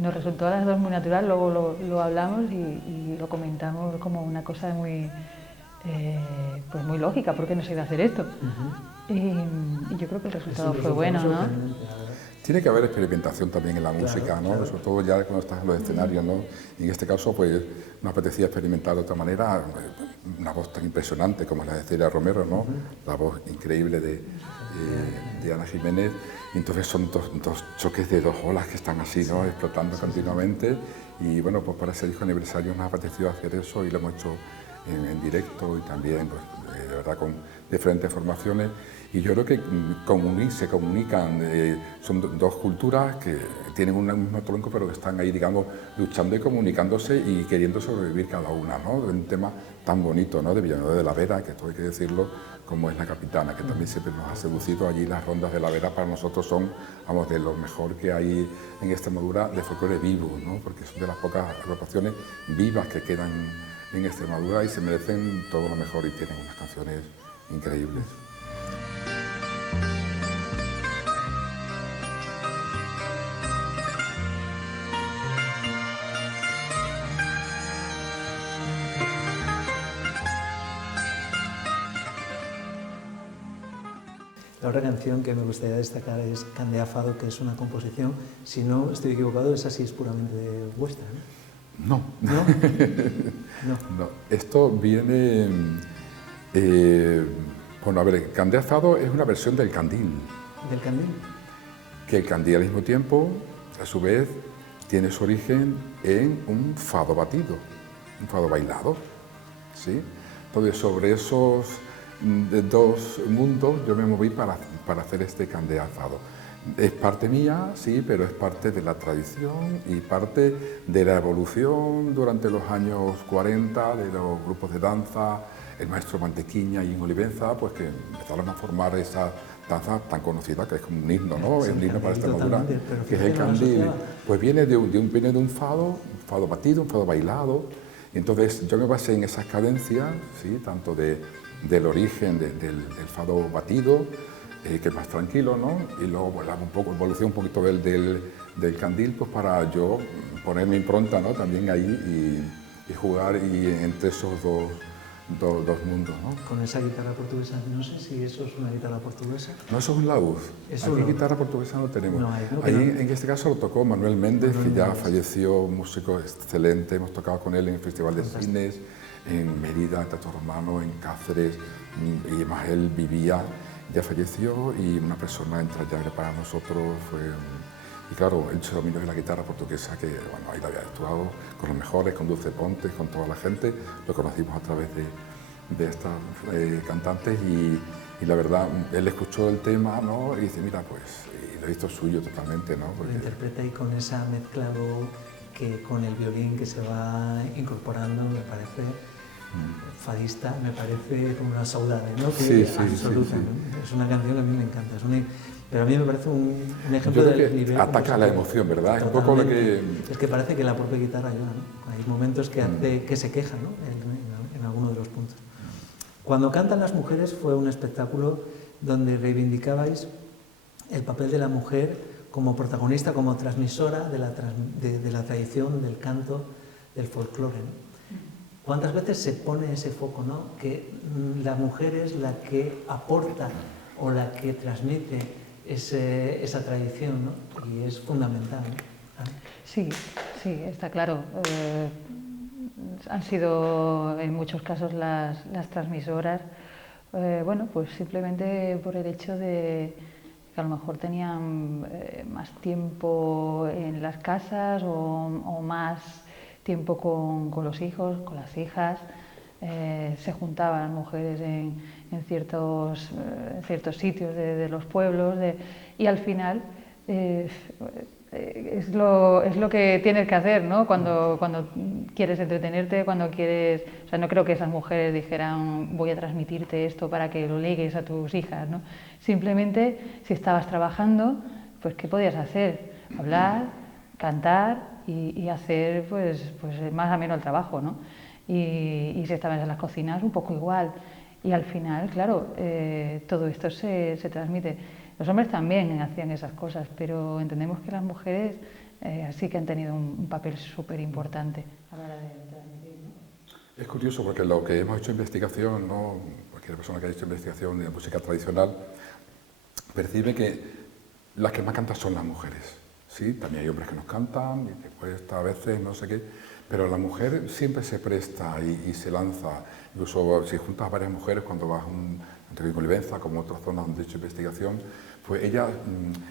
nos resultó a las dos muy natural, luego lo hablamos y lo comentamos como una cosa muy, pues muy lógica, ¿por qué no se iba a hacer esto? Y yo creo que el resultado fue bueno, ¿no? Tiene que haber experimentación también en la música, ¿no? Sobre todo ya cuando estás en los escenarios, ¿no? Y en este caso, pues, me apetecía experimentar de otra manera una voz tan impresionante como la de Celia Romero, ¿no? La voz increíble de Ana Jiménez. Y entonces son dos choques de dos olas que están así, ¿no? Explotando continuamente. Y bueno, pues para ese disco aniversario nos ha apetecido hacer eso y lo hemos hecho en directo y también, pues, de verdad, con diferentes formaciones. Y yo creo que se comunican, son dos culturas que tienen un mismo tronco, pero que están ahí, digamos, luchando y comunicándose y queriendo sobrevivir cada una, ¿no? De un tema tan bonito, ¿no? De Villanueva de la Vera, que esto hay que decirlo, como es La Capitana, que también siempre nos ha seducido. Allí las rondas de la Vera para nosotros son, vamos, de lo mejor que hay en Extremadura de folclore vivo, ¿no? Porque son de las pocas agrupaciones vivas que quedan en Extremadura y se merecen todo lo mejor y tienen unas canciones increíbles. La otra canción que me gustaría destacar es Candea Fado, que es una composición, si no estoy equivocado, esa sí es puramente vuestra, ¿no? No. ¿No? No. Esto viene... bueno, a ver, Candea Fado es una versión del candil. ¿Del candil? Que el candil al mismo tiempo, a su vez, tiene su origen en un fado batido, un fado bailado, ¿sí? Entonces, sobre esos dos mundos yo me moví para hacer este Candea Fado. Es parte mía, sí, pero es parte de la tradición y parte de la evolución durante los años 40 de los grupos de danza, el maestro Mantequiña y Olivenza, pues que empezaron a formar esa danza tan conocida que es como un himno, ¿no? Es un himno para Extremadura, que es el candil. Pues viene de un fado batido, un fado bailado. Y entonces yo me basé en esas cadencias, ¿sí? Tanto del origen del fado batido, que es más tranquilo, ¿no? Y luego pues, evolucioné un poquito del candil, pues para yo poner mi impronta, ¿no? También ahí y jugar entre esos dos mundos, ¿no? Con esa guitarra portuguesa, no sé si eso es una guitarra portuguesa. No, eso es un laúd. Aquí guitarra portuguesa no tenemos. No, en este caso lo tocó Manuel Méndez, que ya falleció, un músico excelente. Hemos tocado con él en el Festival de Cines, en Mérida, en Teatro Romano, en Cáceres, y además él vivía, ya falleció, y una persona entrañable para nosotros fue... Y claro, él se dominó de la guitarra portuguesa, que bueno, ahí la había actuado con los mejores, con Dulce Pontes, con toda la gente. Lo conocimos a través de estas cantantes y la verdad, él escuchó el tema, ¿no? Y dice, mira, pues, y lo hizo suyo totalmente, ¿no? Porque... Lo interpreta ahí con esa mezcla que con el violín que se va incorporando, me parece fadista, me parece como una saudade, ¿no? Sí, absoluta, sí. ¿no? Es una canción que a mí me encanta, pero a mí me parece un ejemplo del nivel... Ataca la emoción, ¿verdad? Es un poco lo que... Es que parece que la propia guitarra ayuda, ¿no? Hay momentos que hace que se queja, ¿no? En alguno de los puntos. Cuando cantan las mujeres fue un espectáculo donde reivindicabais el papel de la mujer como protagonista, como transmisora de la tradición, del canto, del folclore, ¿no? ¿Cuántas veces se pone ese foco, ¿no? Que la mujer es la que aporta o la que transmite esa tradición, ¿no? Y es fundamental, ¿no? Sí, está claro. Han sido en muchos casos las transmisoras, bueno, pues simplemente por el hecho de que a lo mejor tenían más tiempo en las casas o más tiempo con los hijos, con las hijas. Se juntaban las mujeres en ciertos sitios de los pueblos y al final es lo que tienes que hacer, ¿no? Cuando quieres entretenerte, cuando quieres... O sea, no creo que esas mujeres dijeran voy a transmitirte esto para que lo legues a tus hijas, ¿no? Simplemente, si estabas trabajando, pues ¿qué podías hacer? Hablar, cantar y hacer pues más ameno el trabajo, ¿no? Y si estabas en las cocinas, un poco igual. Y al final, claro, todo esto se transmite. Los hombres también hacían esas cosas, pero entendemos que las mujeres sí que han tenido un papel súper importante a la hora de transmitir, ¿no? Es curioso porque lo que hemos hecho investigación, ¿no? Cualquier persona que ha hecho investigación de música tradicional percibe que las que más cantan son las mujeres. Sí, también hay hombres que nos cantan y que cuesta a veces, no sé qué, pero la mujer siempre se presta y se lanza. Incluso si juntas a varias mujeres cuando vas a Olivenza, como otras zonas donde he hecho investigación, pues ellas,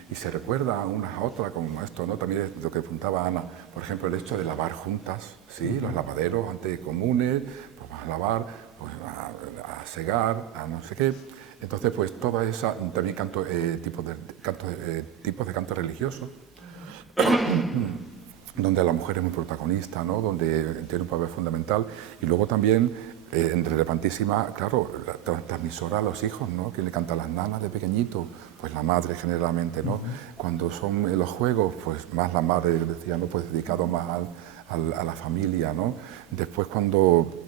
y se recuerdan unas a otras con esto, ¿no? También lo que apuntaba Ana, por ejemplo, el hecho de lavar juntas, ¿sí? Los lavaderos antes comunes, pues vas a lavar, pues a segar, a no sé qué. Entonces, pues toda esa, también tipos de canto religiosos, donde la mujer es muy protagonista, ¿no? Donde tiene un papel fundamental, y luego también relevantísima, claro, la transmisora a los hijos, ¿no? ¿Quién le canta a las nanas de pequeñito? Pues la madre generalmente, ¿no? Cuando son los juegos, pues más la madre, decía, ¿no? Pues dedicado más a la familia, ¿no? Después cuando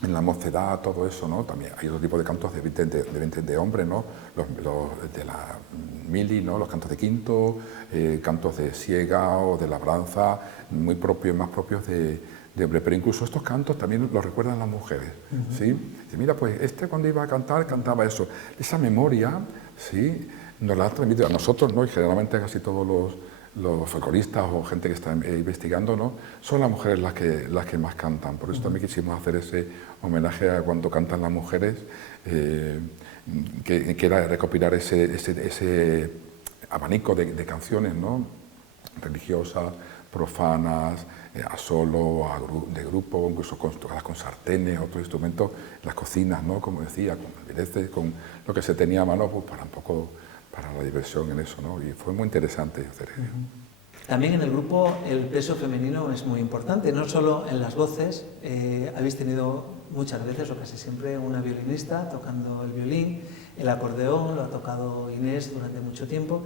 en la mocedad, todo eso, ¿no? También hay otro tipo de cantos de hombre, ¿no? Los de la mili, ¿no? Los cantos de quinto, cantos de siega o de labranza, muy propios, más propios de hombre. Pero incluso estos cantos también los recuerdan las mujeres, ¿sí? Y mira, pues cuando iba a cantar, cantaba eso. Esa memoria, ¿sí? Nos la transmite a nosotros, ¿no? Y generalmente casi todos los folcloristas o gente que está investigando, ¿no? Son las mujeres las que más cantan. Por eso también quisimos hacer ese homenaje a cuando cantan las mujeres, que era recopilar ese abanico de canciones, ¿no? Religiosas, profanas, a solo, de grupo, incluso con sartenes, otros instrumentos, las cocinas, ¿no? Como decía, con lo que se tenía a mano, pues para un poco para la diversión en eso, ¿no? Y fue muy interesante hacer ello. También en el grupo el peso femenino es muy importante, no solo en las voces. Habéis tenido muchas veces o casi siempre una violinista tocando el violín, el acordeón lo ha tocado Inés durante mucho tiempo.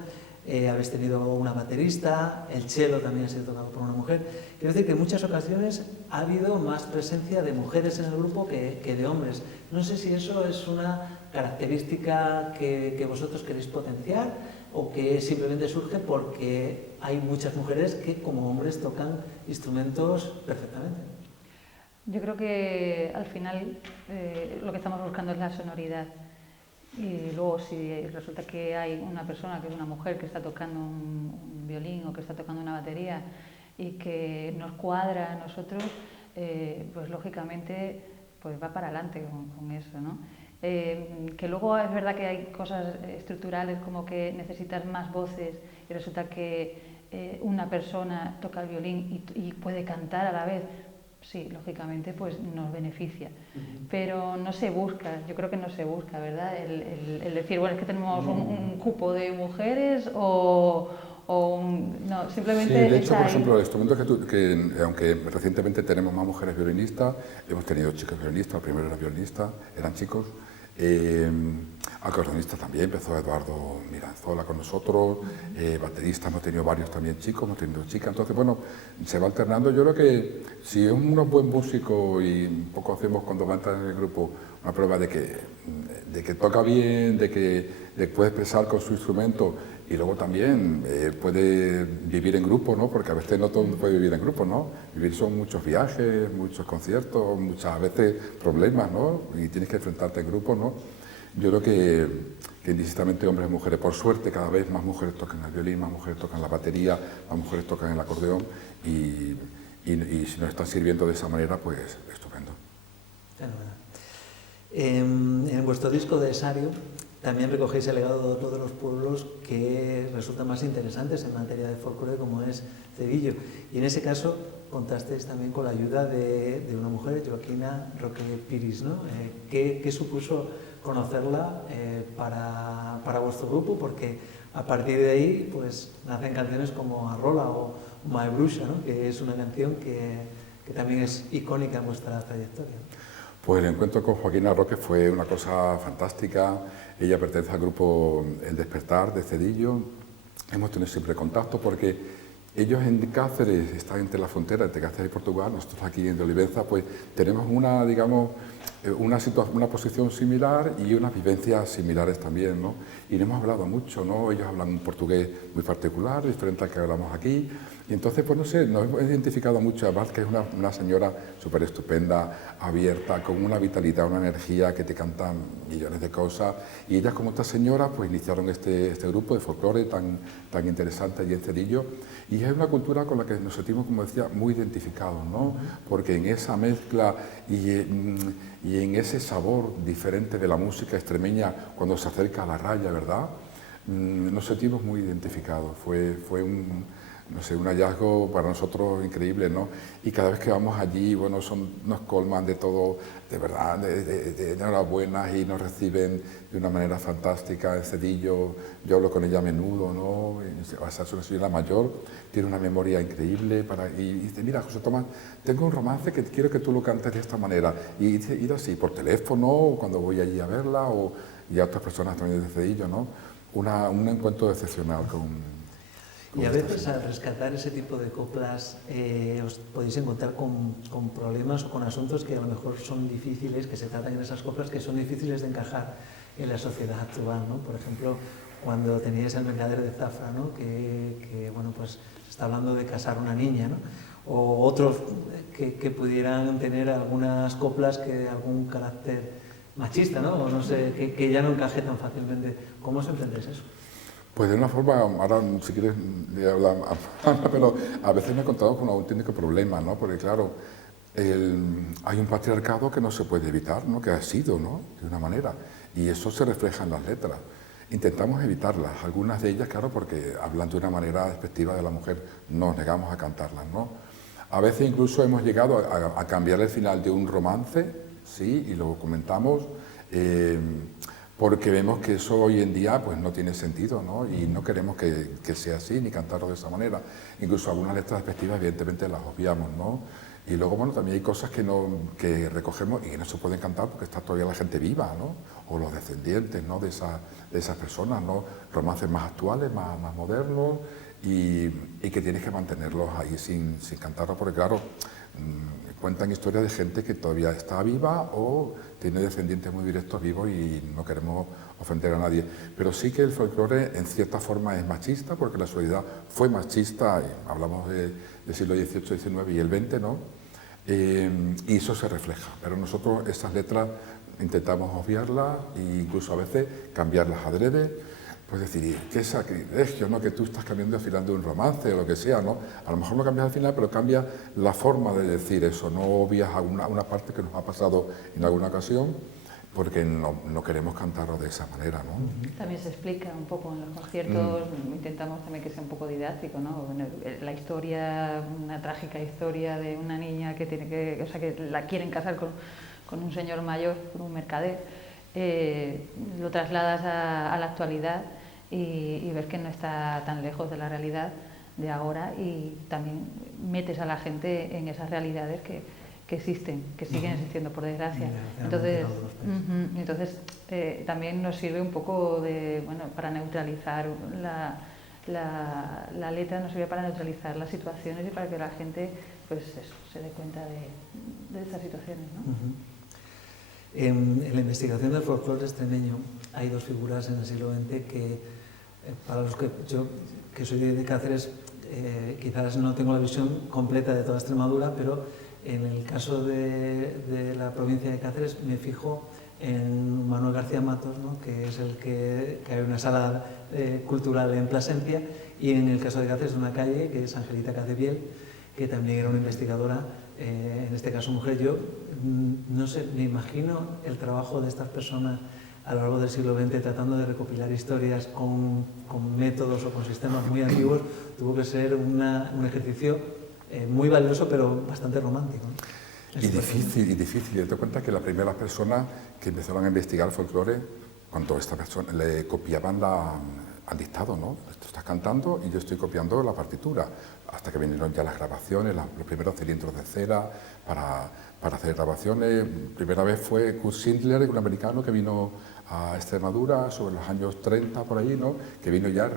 Habéis tenido una baterista, el cello también ha sido tocado por una mujer. Quiero decir que en muchas ocasiones ha habido más presencia de mujeres en el grupo que de hombres. No sé si eso es una característica que vosotros queréis potenciar o que simplemente surge porque hay muchas mujeres que como hombres tocan instrumentos perfectamente. Yo creo que al final lo que estamos buscando es la sonoridad. Y luego si resulta que hay una persona que es una mujer que está tocando un violín o que está tocando una batería y que nos cuadra a nosotros, pues lógicamente pues va para adelante con eso, ¿no? Que luego es verdad que hay cosas estructurales como que necesitas más voces y resulta que una persona toca el violín y puede cantar a la vez. Sí, lógicamente pues nos beneficia, pero no se busca, yo creo que no se busca, ¿verdad? El decir, bueno, es que tenemos un cupo de mujeres no, simplemente... Sí, de hecho, por ejemplo, el instrumento que aunque recientemente tenemos más mujeres violinistas, hemos tenido chicos violinistas, el primero era violinista, eran chicos, acordeonista también, empezó Eduardo Miranzola con nosotros, bateristas hemos tenido varios también chicos, hemos tenido chicas, entonces bueno, se va alternando. Yo creo que si es un buen músico y un poco hacemos cuando va a entrar en el grupo una prueba de que toca bien, de que puede expresar con su instrumento y luego también puede vivir en grupo, ¿no? Porque a veces no todo el mundo puede vivir en grupo, ¿no? Vivir son muchos viajes, muchos conciertos, muchas veces problemas, ¿no? Y tienes que enfrentarte en grupo, ¿no? Yo creo que indistintamente hombres y mujeres, por suerte cada vez más mujeres tocan el violín, más mujeres tocan la batería, más mujeres tocan el acordeón y si nos están sirviendo de esa manera, pues estupendo. En vuestro disco de Esario también recogéis el legado de otro de los pueblos que resultan más interesantes en materia de folclore, como es Cedillo. Y en ese caso contasteis también con la ayuda de una mujer, Joaquina Roque Piris, ¿no? ¿Qué supuso conocerla para vuestro grupo? Porque a partir de ahí pues nacen canciones como Arrola o Maebruxa, ¿no? Que es una canción que también es icónica en vuestra trayectoria. Pues el encuentro con Joaquina Roque fue una cosa fantástica. Ella pertenece al grupo El Despertar de Cedillo. Hemos tenido siempre contacto porque Ellos en Cáceres están entre la frontera entre Cáceres y Portugal, nosotros aquí en Olivenza pues tenemos una, digamos, una posición similar y unas vivencias similares también, ¿no? Y no hemos hablado mucho, ¿no? Ellos hablan un portugués muy particular, diferente al que hablamos aquí, y entonces, pues no sé, nos hemos identificado mucho, además que es una señora súper estupenda, abierta, con una vitalidad, una energía que te canta millones de cosas, y ellas como otras señoras, pues iniciaron este grupo de folclore tan interesante allí en Cedillo, y es una cultura con la que nos sentimos, como decía, muy identificados, ¿no? Porque en esa mezcla y en ese sabor diferente de la música extremeña cuando se acerca a la raya, ¿verdad? Nos sentimos muy identificados. Fue un hallazgo para nosotros increíble, ¿no? Y cada vez que vamos allí, bueno, nos colman de todo, de verdad, de enhorabuena y nos reciben de una manera fantástica. En Cedillo, yo hablo con ella a menudo, ¿no? Es una señora mayor, tiene una memoria increíble y dice, mira, José Tomás, tengo un romance que quiero que tú lo cantes de esta manera. Y dice, ir así, por teléfono, o cuando voy allí a verla, y a otras personas también de Cedillo, ¿no? Un encuentro excepcional con... Y a veces al rescatar ese tipo de coplas os podéis encontrar con problemas o con asuntos que a lo mejor son difíciles, que se tratan en esas coplas que son difíciles de encajar en la sociedad actual, ¿no? Por ejemplo, cuando teníais el mercader de Zafra, ¿no? que bueno, pues se está hablando de casar una niña, ¿no? O otros que pudieran tener algunas coplas que algún carácter machista, ¿no? O no sé, que ya no encaje tan fácilmente. ¿Cómo os enfrentáis eso? Pues de una forma, ahora si quieres hablar, pero a veces me he encontrado con un auténtico problema, ¿no? Porque claro, hay un patriarcado que no se puede evitar, ¿no? Que ha sido, ¿no? De una manera, y eso se refleja en las letras. Intentamos evitarlas, algunas de ellas, claro, porque hablan de una manera despectiva de la mujer, nos negamos a cantarlas, ¿no? A veces incluso hemos llegado a cambiar el final de un romance, sí, y lo comentamos, porque vemos que eso hoy en día pues no tiene sentido, ¿no? Y no queremos que sea así, ni cantarlo de esa manera. Incluso algunas letras despectivas evidentemente las obviamos, ¿no? Y luego, bueno, también hay cosas que recogemos y que no se pueden cantar porque está todavía la gente viva, ¿no? O los descendientes, ¿no? de esas personas, ¿no? Romances más actuales, más modernos y que tienes que mantenerlos ahí sin cantarlos porque, claro, cuentan historias de gente que todavía está viva o tiene descendientes muy directos vivos y no queremos ofender a nadie. Pero sí que el folclore en cierta forma es machista porque la sociedad fue machista, hablamos del siglo XVIII, XIX y el XX, ¿no? Y eso se refleja, pero nosotros esas letras intentamos obviarlas e incluso a veces cambiarlas adrede. Pues decir, qué sacrilegio, ¿no? Que tú estás cambiando al final de un romance o lo que sea, ¿no? A lo mejor no cambias al final, pero cambia la forma de decir eso, no obvias a una parte que nos ha pasado en alguna ocasión, porque no queremos cantarlo de esa manera, ¿no? También se explica un poco en los conciertos, intentamos también que sea un poco didáctico, ¿no? La historia, una trágica historia de una niña que que la quieren casar con un señor mayor, con un mercader. Lo trasladas a la actualidad y ves que no está tan lejos de la realidad de ahora y también metes a la gente en esas realidades que existen, que siguen existiendo por desgracia. Entonces también nos sirve un poco para neutralizar la letra, nos sirve para neutralizar las situaciones y para que la gente pues se dé cuenta de estas situaciones, ¿no? En la investigación del folclore extremeño hay dos figuras en el siglo XX que, para los que yo, que soy de Cáceres, quizás no tengo la visión completa de toda Extremadura, pero en el caso de la provincia de Cáceres me fijo en Manuel García Matos, ¿no? Que es el que hay una sala cultural en Plasencia, y en el caso de Cáceres una calle que es Angelita Cacebiel, que también era una investigadora, en este caso mujer. Yo no sé, me imagino el trabajo de estas personas a lo largo del siglo XX tratando de recopilar historias con métodos o con sistemas muy antiguos. Tuvo que ser un ejercicio muy valioso pero bastante romántico, ¿no? Y difícil. Te cuenta que las primeras personas que empezaron a investigar folclore, cuando estas personas le copiaban al dictado, ¿no? Tú estás cantando y yo estoy copiando la partitura, hasta que vinieron ya las grabaciones, los primeros cilindros de cera para hacer grabaciones. Primera vez fue Kurt Schindler, un americano que vino a Extremadura sobre los años 30 por ahí, ¿no? Que vino ya,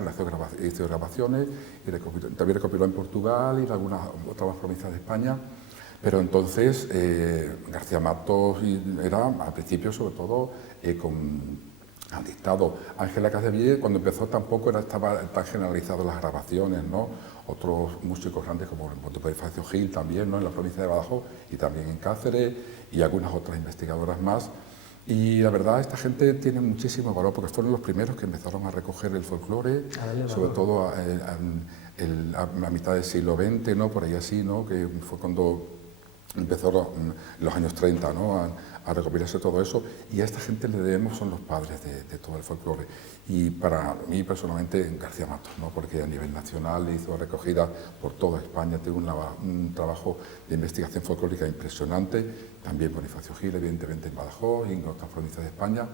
hizo grabaciones y también recopiló en Portugal y en algunas otras provincias de España. Pero entonces García Matos era al principio sobre todo al dictado. Ángela Casabier, cuando empezó, tampoco estaba tan generalizado las grabaciones, ¿no? Otros músicos grandes como Bonifacio Gil también, ¿no? En la provincia de Badajoz y también en Cáceres y algunas otras investigadoras más. Y la verdad, esta gente tiene muchísimo valor porque fueron los primeros que empezaron a recoger el folclore, sobre todo a mitad del siglo XX, ¿no? Por ahí así, ¿no? Que fue cuando empezó los años 30, ¿no? A recopilarse todo eso, y a esta gente le debemos, son los padres de todo el folclore. Y para mí personalmente García Matos, ¿no? Porque a nivel nacional hizo recogida por toda España, tuvo un trabajo de investigación folclórica impresionante, también Bonifacio Gil, evidentemente en Badajoz y en otras provincias de España,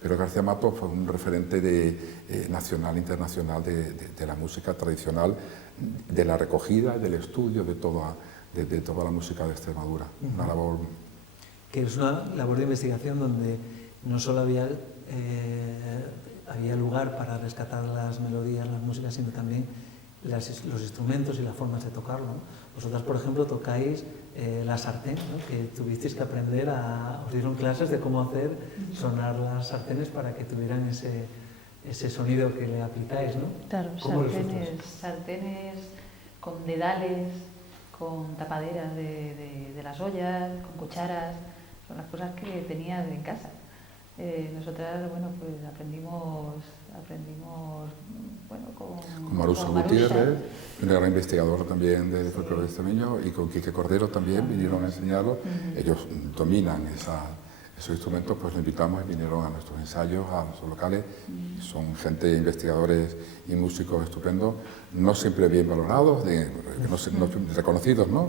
pero García Matos fue un referente nacional e internacional de la música tradicional, de la recogida y del estudio de toda la música de Extremadura. Una labor que es una labor de investigación donde no solo había lugar para rescatar las melodías, las músicas, sino también los instrumentos y las formas de tocarlo, ¿no? Vosotras, por ejemplo, tocáis la sartén, ¿no? Que tuvisteis que aprender os dieron clases de cómo hacer sonar las sartenes para que tuvieran ese sonido que le aplicáis, ¿no? Claro, sartenes con dedales, con tapaderas de las ollas, con cucharas, son las cosas que tenía en casa. Nosotras, bueno, pues aprendimos bueno, con Marusa Gutiérrez, una gran investigadora también del folclore extremeño, y con Quique Cordero también vinieron a enseñarlo. Ellos dominan esos instrumentos, pues los invitamos y vinieron a nuestros ensayos, a nuestros locales. Son gente, investigadores y músicos estupendos, no siempre bien valorados, no reconocidos, ¿no?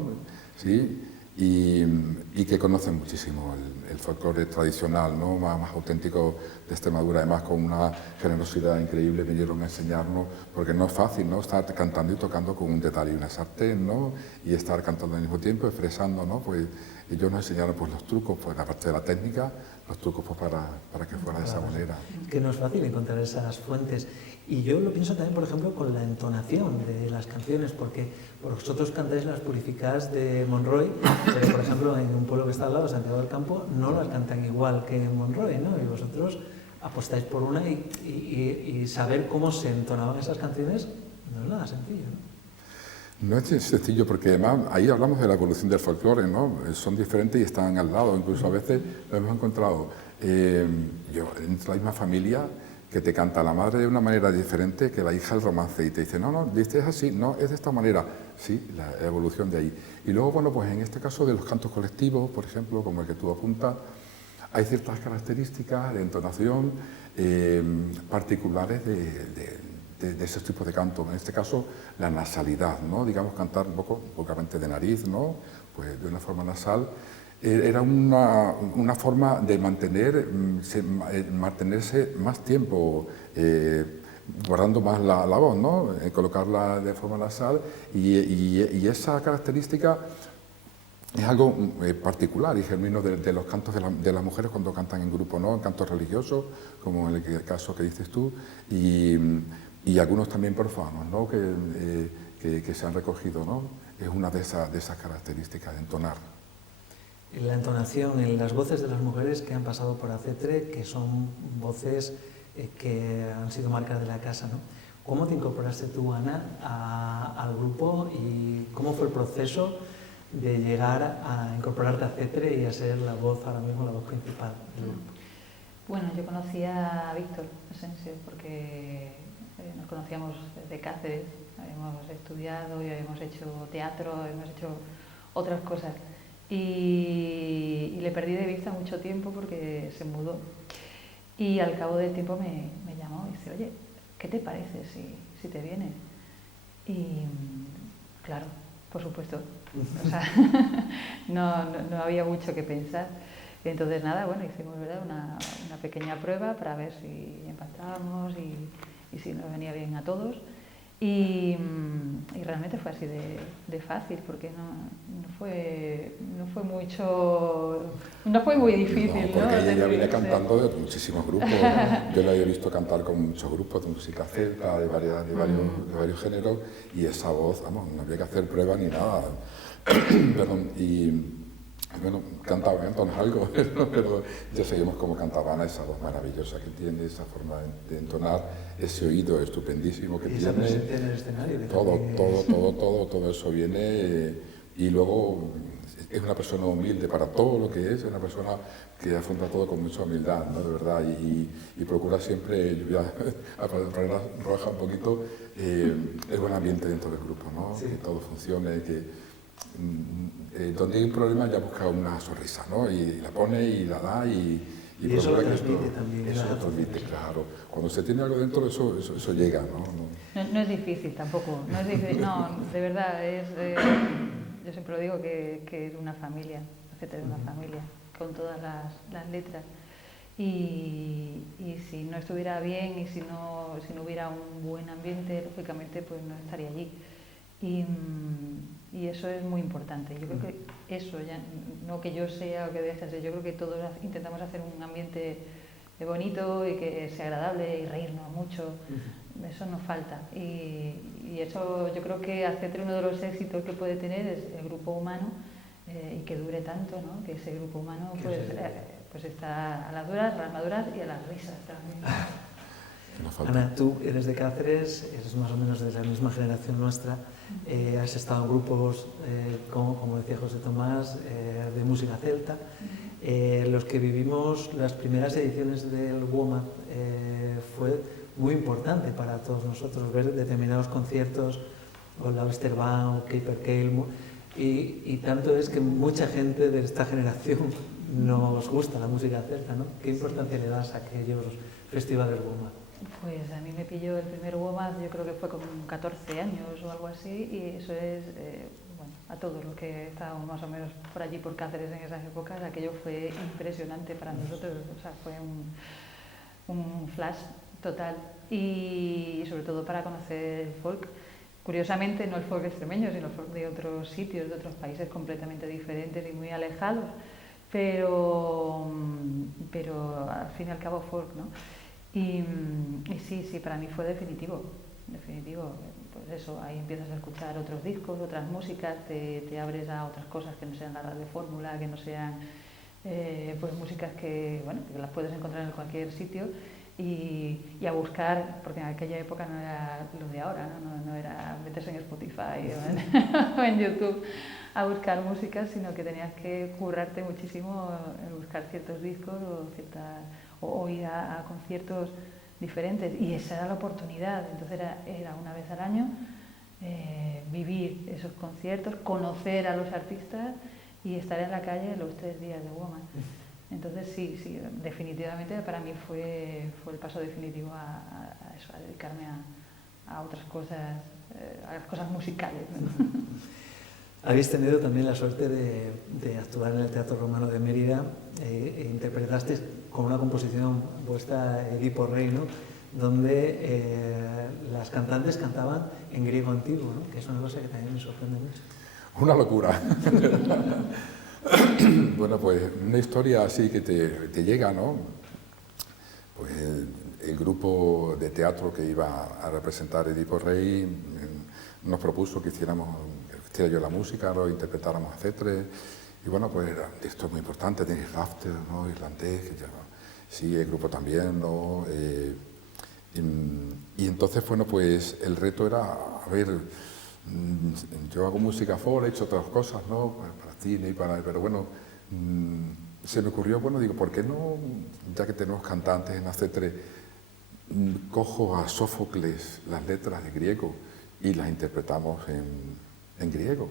Sí, y que conocen muchísimo el folclore tradicional, ¿no? Más auténtico de Extremadura, además con una generosidad increíble vinieron a enseñarnos, porque no es fácil, ¿no? Estar cantando y tocando con un dedal y una sartén, ¿no? Y estar cantando al mismo tiempo, expresando, ¿no? Pues ellos nos enseñaron pues los trucos, pues la parte de la técnica, los trucos pues para que fuera de esa manera. Que no es fácil encontrar esas fuentes. Y yo lo pienso también, por ejemplo, con la entonación de las canciones, porque vosotros cantáis las Purificadas de Monroy, pero por ejemplo en un pueblo que está al lado, Santiago del Campo, no las cantan igual que en Monroy, ¿no? Y vosotros apostáis por una y saber cómo se entonaban esas canciones no es nada sencillo, ¿no? No es sencillo porque además ahí hablamos de la evolución del folclore, ¿no? Son diferentes y están al lado, incluso a veces lo hemos encontrado entre la misma familia, que te canta la madre de una manera diferente que la hija del romance y te dice, no, dices así, no, es de esta manera, sí, la evolución de ahí. Y luego, bueno, pues en este caso de los cantos colectivos, por ejemplo, como el que tú apuntas, hay ciertas características de entonación particulares de esos tipos de canto. En este caso, la nasalidad, ¿no? Digamos, cantar un poco, pocamente de nariz, ¿no? Pues de una forma nasal. Era una forma de mantenerse más tiempo, guardando más la voz, ¿no? Colocarla de forma nasal, y esa característica es algo particular y genuino de los cantos de las mujeres cuando cantan en grupo, ¿no? Cantos religiosos, como en el caso que dices tú, y algunos también profanos, ¿no? que se han recogido, ¿no? Es una de esas características, de entonar. La entonación en las voces de las mujeres que han pasado por ACETRE, que son voces que han sido marcas de la casa, ¿no? ¿Cómo te incorporaste tú, Ana, al grupo y cómo fue el proceso de llegar a incorporarte a ACETRE y a ser la voz, ahora mismo la voz principal del grupo? Bueno, yo conocí a Víctor Asensio porque nos conocíamos desde Cáceres, habíamos estudiado y habíamos hecho teatro, habíamos hecho otras cosas. Y le perdí de vista mucho tiempo porque se mudó. Y al cabo del tiempo me llamó y dice, oye, ¿qué te parece si te vienes? Y claro, por supuesto. O sea, no había mucho que pensar. Entonces nada, bueno, hicimos, ¿verdad?, una pequeña prueba para ver si empatábamos sí, nos venía bien a todos. Y realmente fue así de fácil, porque no fue muy difícil. No, porque ¿no? ella viene cantando de muchísimos grupos. Yo la he visto cantar con muchos grupos de música celta, de varios géneros, y esa voz, vamos, no había que hacer pruebas ni nada. Perdón, y bueno, cantaba entonces algo, pero ya seguimos como cantaba Ana, esa voz maravillosa que tiene, esa forma de entonar, ese oído estupendísimo que y tiene. esa presencia en el escenario. Todo eso viene, y luego es una persona humilde para todo lo que es una persona que afronta todo con mucha humildad, ¿no? De verdad, y procura siempre, yo voy a poner roja un poquito, el buen ambiente dentro del grupo, ¿no? Sí. Que todo funcione, que donde hay un problema ya busca una sonrisa, ¿no? Y la pone y la da y eso lo que esto, transmite también. Eso lo transmite, claro. Cuando se tiene algo dentro, eso llega, ¿no? No es difícil tampoco, no es difícil, no, de verdad, yo siempre lo digo que es una familia, etcétera, una familia, con todas las letras. Y si no estuviera bien y si no hubiera un buen ambiente, lógicamente pues no estaría allí. Y eso es muy importante. Yo creo que eso, ya no que yo sea o que deje de ser, yo creo que todos intentamos hacer un ambiente bonito y que sea agradable y reírnos mucho. Eso nos falta. Y eso yo creo que Acetre, uno de los éxitos que puede tener es el grupo humano, y que dure tanto, ¿no? Que ese grupo humano pues está a las duras, a las maduras y a las risas también. Ana, tú eres de Cáceres, eres más o menos de la misma generación nuestra, has estado en grupos, como decía José Tomás, de música celta. Los que vivimos las primeras ediciones del WOMAD fue muy importante para todos nosotros ver determinados conciertos, o la Westerban o Caper Cale, y tanto es que mucha gente de esta generación nos gusta la música celta, ¿no? ¿Qué importancia le das a aquellos festivales WOMAD? Pues a mí me pilló el primer WOMAD, yo creo que fue con 14 años o algo así, y eso es, bueno, a todos los que estábamos más o menos por allí, por Cáceres en esas épocas, aquello fue impresionante para nosotros, o sea, fue un flash total, y sobre todo para conocer el folk. Curiosamente, no el folk extremeño, sino el folk de otros sitios, de otros países completamente diferentes y muy alejados, pero al fin y al cabo folk, ¿no? Y sí, para mí fue definitivo, pues eso, ahí empiezas a escuchar otros discos, otras músicas, te abres a otras cosas que no sean la radio fórmula, que no sean pues músicas que las puedes encontrar en cualquier sitio, y a buscar, porque en aquella época no era lo de ahora, no era meterse en Spotify o en YouTube a buscar música, sino que tenías que currarte muchísimo en buscar ciertos discos o ir a conciertos diferentes, y esa era la oportunidad. Entonces era una vez al año vivir esos conciertos, conocer a los artistas y estar en la calle los 3 días de WOMAD. Entonces sí, definitivamente para mí fue el paso definitivo a eso, a dedicarme a otras cosas, a las cosas musicales, ¿no? Habéis tenido también la suerte de actuar en el Teatro Romano de Mérida, e interpretasteis con una composición vuestra, Edipo Rey, ¿no? Donde las cantantes cantaban en griego antiguo, ¿no? Que es una cosa que también me sorprende mucho. Una locura. Bueno, pues una historia así que te llega, ¿no? Pues el grupo de teatro que iba a representar Edipo Rey nos propuso que hiciera yo la música, lo interpretáramos a Acetre, y bueno, pues esto es muy importante, tenéis Rafter, ¿no? Irlandés, que ya, sí, el grupo también, ¿no? Y entonces, bueno, pues el reto era, a ver, yo hago música folk, he hecho otras cosas, ¿no? Para cine y pero bueno, se me ocurrió, bueno, digo, ¿por qué no, ya que tenemos cantantes en Acetre, cojo a Sófocles las letras de griego y las interpretamos en griego?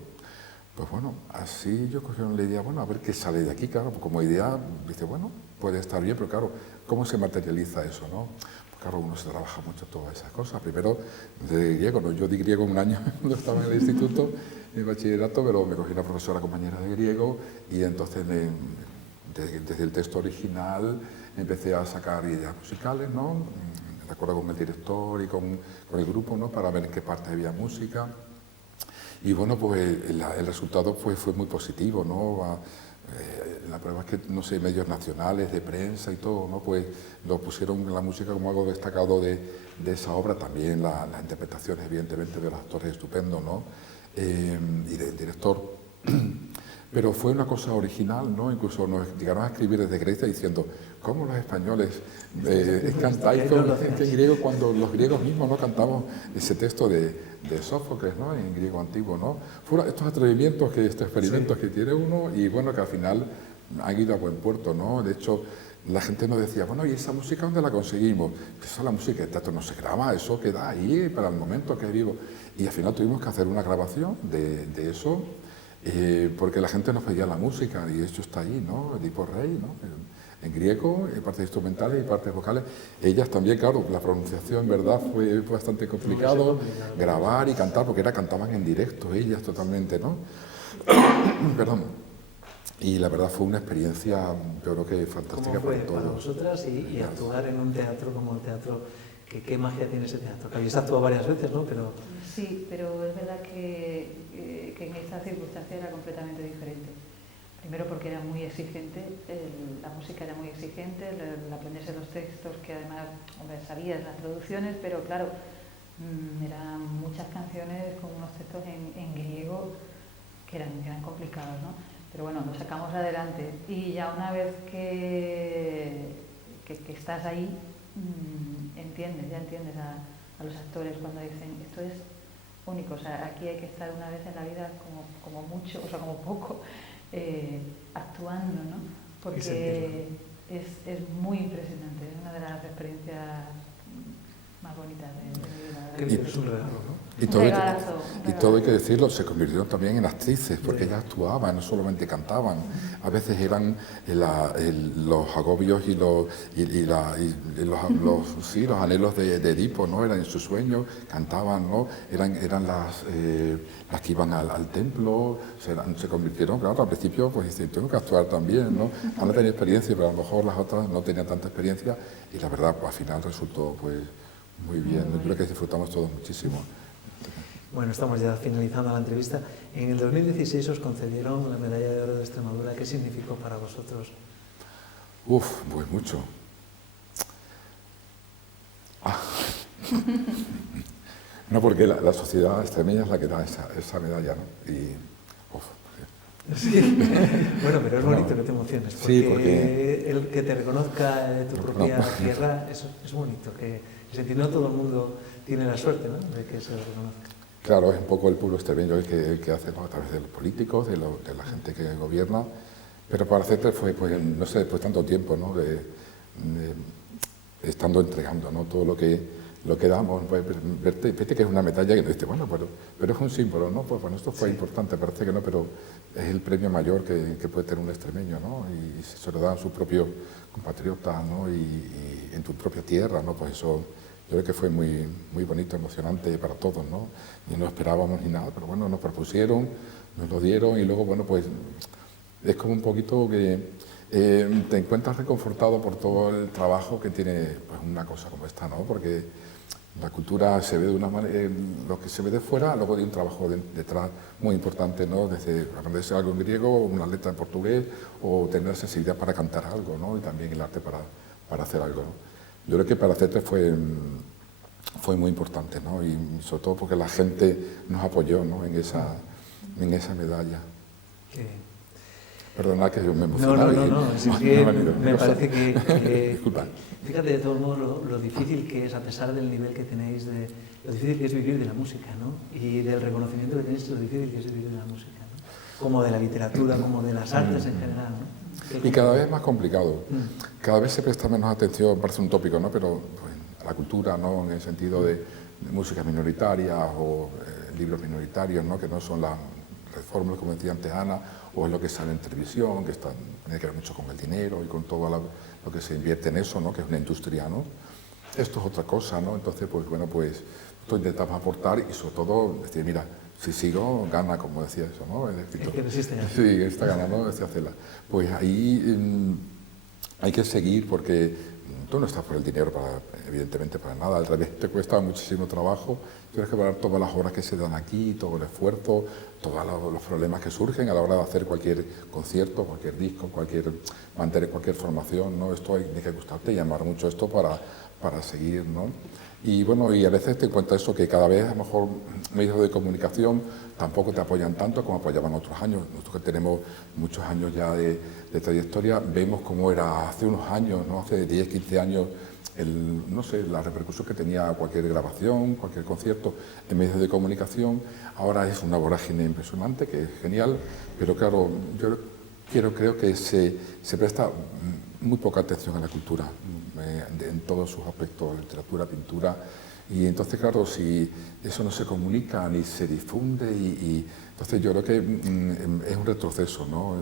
Pues bueno, así yo cogí la idea, bueno, a ver qué sale de aquí, claro, como idea, dice, bueno, puede estar bien, pero claro, ¿cómo se materializa eso, no? Pues claro, uno se trabaja mucho todas esas cosas. Primero, de griego, ¿no? Yo di griego un año cuando estaba en el instituto, en el bachillerato, pero me cogí una profesora compañera de griego, y entonces desde el texto original empecé a sacar ideas musicales, ¿no? de acuerdo con el director y con el grupo, ¿no? Para ver en qué parte había música. Y bueno, pues el resultado fue muy positivo, ¿no? La prueba es que, no sé, medios nacionales, de prensa y todo, ¿no? Pues lo pusieron la música como algo destacado de esa obra, también las interpretaciones, evidentemente, de los actores estupendos, ¿no? Y del director. Pero fue una cosa original, ¿no? Incluso nos llegaron a escribir desde Grecia diciendo, ¿cómo los españoles cantáis en griego cuando los griegos mismos no cantamos ese texto de Sófocles, ¿no? En griego antiguo, ¿no? Fueron estos atrevimientos, estos experimentos que tiene uno y bueno, que al final han ido a buen puerto, ¿no? De hecho, la gente nos decía, bueno, ¿y esa música dónde la conseguimos? Esa la música de teatro no se graba, eso queda ahí para el momento que es vivo. Y al final tuvimos que hacer una grabación de eso, porque la gente nos pedía la música y eso está ahí, ¿no? Edipo Rey, ¿no? En griego, partes instrumentales y partes vocales. Ellas también, claro, la pronunciación, ¿verdad? Fue bastante complicado grabar y cantar, porque cantaban en directo ellas totalmente, ¿no? Perdón. Y la verdad fue una experiencia, yo creo que fantástica para todos. Para vosotras y actuar en un teatro como el teatro, ¿qué magia tiene ese teatro? Que habéis actuado varias veces, ¿no? Pero... Sí, pero es verdad que en esta circunstancia era completamente diferente. Primero porque era muy exigente, la música era muy exigente, el aprenderse los textos, que además, hombre, sabías las traducciones, pero claro, eran muchas canciones con unos textos en griego que eran complicados, ¿no? Pero bueno, lo sacamos adelante y ya una vez que estás ahí, entiendes a los actores cuando dicen esto es único, o sea, aquí hay que estar una vez en la vida como mucho, o sea, como poco, actuando, ¿no? Porque es muy impresionante, es una de las experiencias más bonitas de mi vida. Es un regalo, ¿no? Y todo hay que decirlo, se convirtieron también en actrices, porque ellas actuaban, no solamente cantaban. A veces eran los agobios y los anhelos de Edipo, ¿no? Eran en sus sueños, cantaban, ¿no? Eran las que iban al templo, se convirtieron, claro, al principio pues tengo que actuar también, ¿no? Han tenido experiencia, pero a lo mejor las otras no tenían tanta experiencia y la verdad, pues, al final resultó pues muy bien. Yo creo que disfrutamos todos muchísimo. Bueno, estamos ya finalizando la entrevista. En el 2016 os concedieron la Medalla de Oro de Extremadura. ¿Qué significó para vosotros? Pues mucho. No, porque la sociedad extremeña es la que da esa medalla, ¿no? Y, sí. Bueno, pero es bonito que te emociones, porque, el que te reconozca tu propia tierra es bonito, que no todo el mundo tiene la suerte, ¿no? De que se lo reconozca. Claro, es un poco el pueblo extremeño el que hace, ¿no? A través de los políticos, de la gente que gobierna, pero para hacerte fue, pues, no sé, después de tanto tiempo, ¿no? Estando entregando, ¿no? Todo lo que damos, pues, vete que es una medalla que no dice, bueno, pero es un símbolo, ¿no? Pues bueno, esto fue importante, parece que no, pero es el premio mayor que puede tener un extremeño, ¿no? Y se lo dan sus propios compatriotas, ¿no? Y en tu propia tierra, ¿no? Pues eso yo creo que fue muy, muy bonito, emocionante para todos, ¿no? Y no esperábamos ni nada, pero bueno, nos propusieron, nos lo dieron y luego, bueno, pues es como un poquito que te encuentras reconfortado por todo el trabajo que tiene pues, una cosa como esta, ¿no? Porque la cultura se ve de una manera, lo que se ve de fuera, luego hay un trabajo detrás muy importante, ¿no? Desde aprenderse algo en griego, una letra en portugués, o tener sensibilidad para cantar algo, ¿no? Y también el arte para hacer algo, ¿no? Yo creo que para CETRE fue muy importante, ¿no? Y sobre todo porque la gente nos apoyó, ¿no? en esa medalla. Perdona que yo me emocionaba. No, es que me parece que disculpa. Fíjate de todos modos lo difícil que es, a pesar del nivel que tenéis, lo difícil que es vivir de la música, ¿no? Y del reconocimiento que tenéis, lo difícil que es vivir de la música, ¿no? Como de la literatura, como de las artes en general, ¿no? Y cada vez más complicado. Cada vez se presta menos atención, parece un tópico, ¿no? Pero pues, a la cultura, ¿no? En el sentido de música minoritaria o libros minoritarios, ¿no? Que no son las fórmulas, como decía antes Ana, o es lo que sale en televisión, que tiene que ver mucho con el dinero y con todo lo que se invierte en eso, ¿no? Que es una industria, ¿no? Esto es otra cosa, ¿no? Entonces, pues bueno, pues esto intentamos aportar y sobre todo decir, mira, si sigo, gana, como decía eso, ¿no? El que resiste ya. Sí, está ganando, decía Cela. Pues ahí hay que seguir porque tú no estás por el dinero, evidentemente para nada, al revés, te cuesta muchísimo trabajo, tienes que pagar todas las horas que se dan aquí, todo el esfuerzo, todos los problemas que surgen a la hora de hacer cualquier concierto, cualquier disco, mantener cualquier formación, ¿no? Esto hay que gustarte y amar mucho esto para seguir, ¿no? Y bueno, y a veces te encuentras eso, que cada vez a lo mejor medios de comunicación tampoco te apoyan tanto como apoyaban otros años. Nosotros que tenemos muchos años ya de trayectoria, vemos cómo era hace unos años, ¿no? Hace 10, 15 años, no sé, la repercusión que tenía cualquier grabación, cualquier concierto en medios de comunicación. Ahora es una vorágine impresionante, que es genial, pero claro, yo creo que se presta muy poca atención a la cultura, en todos sus aspectos, literatura, pintura, y entonces claro, si eso no se comunica ni se difunde, entonces yo creo que es un retroceso, ¿no?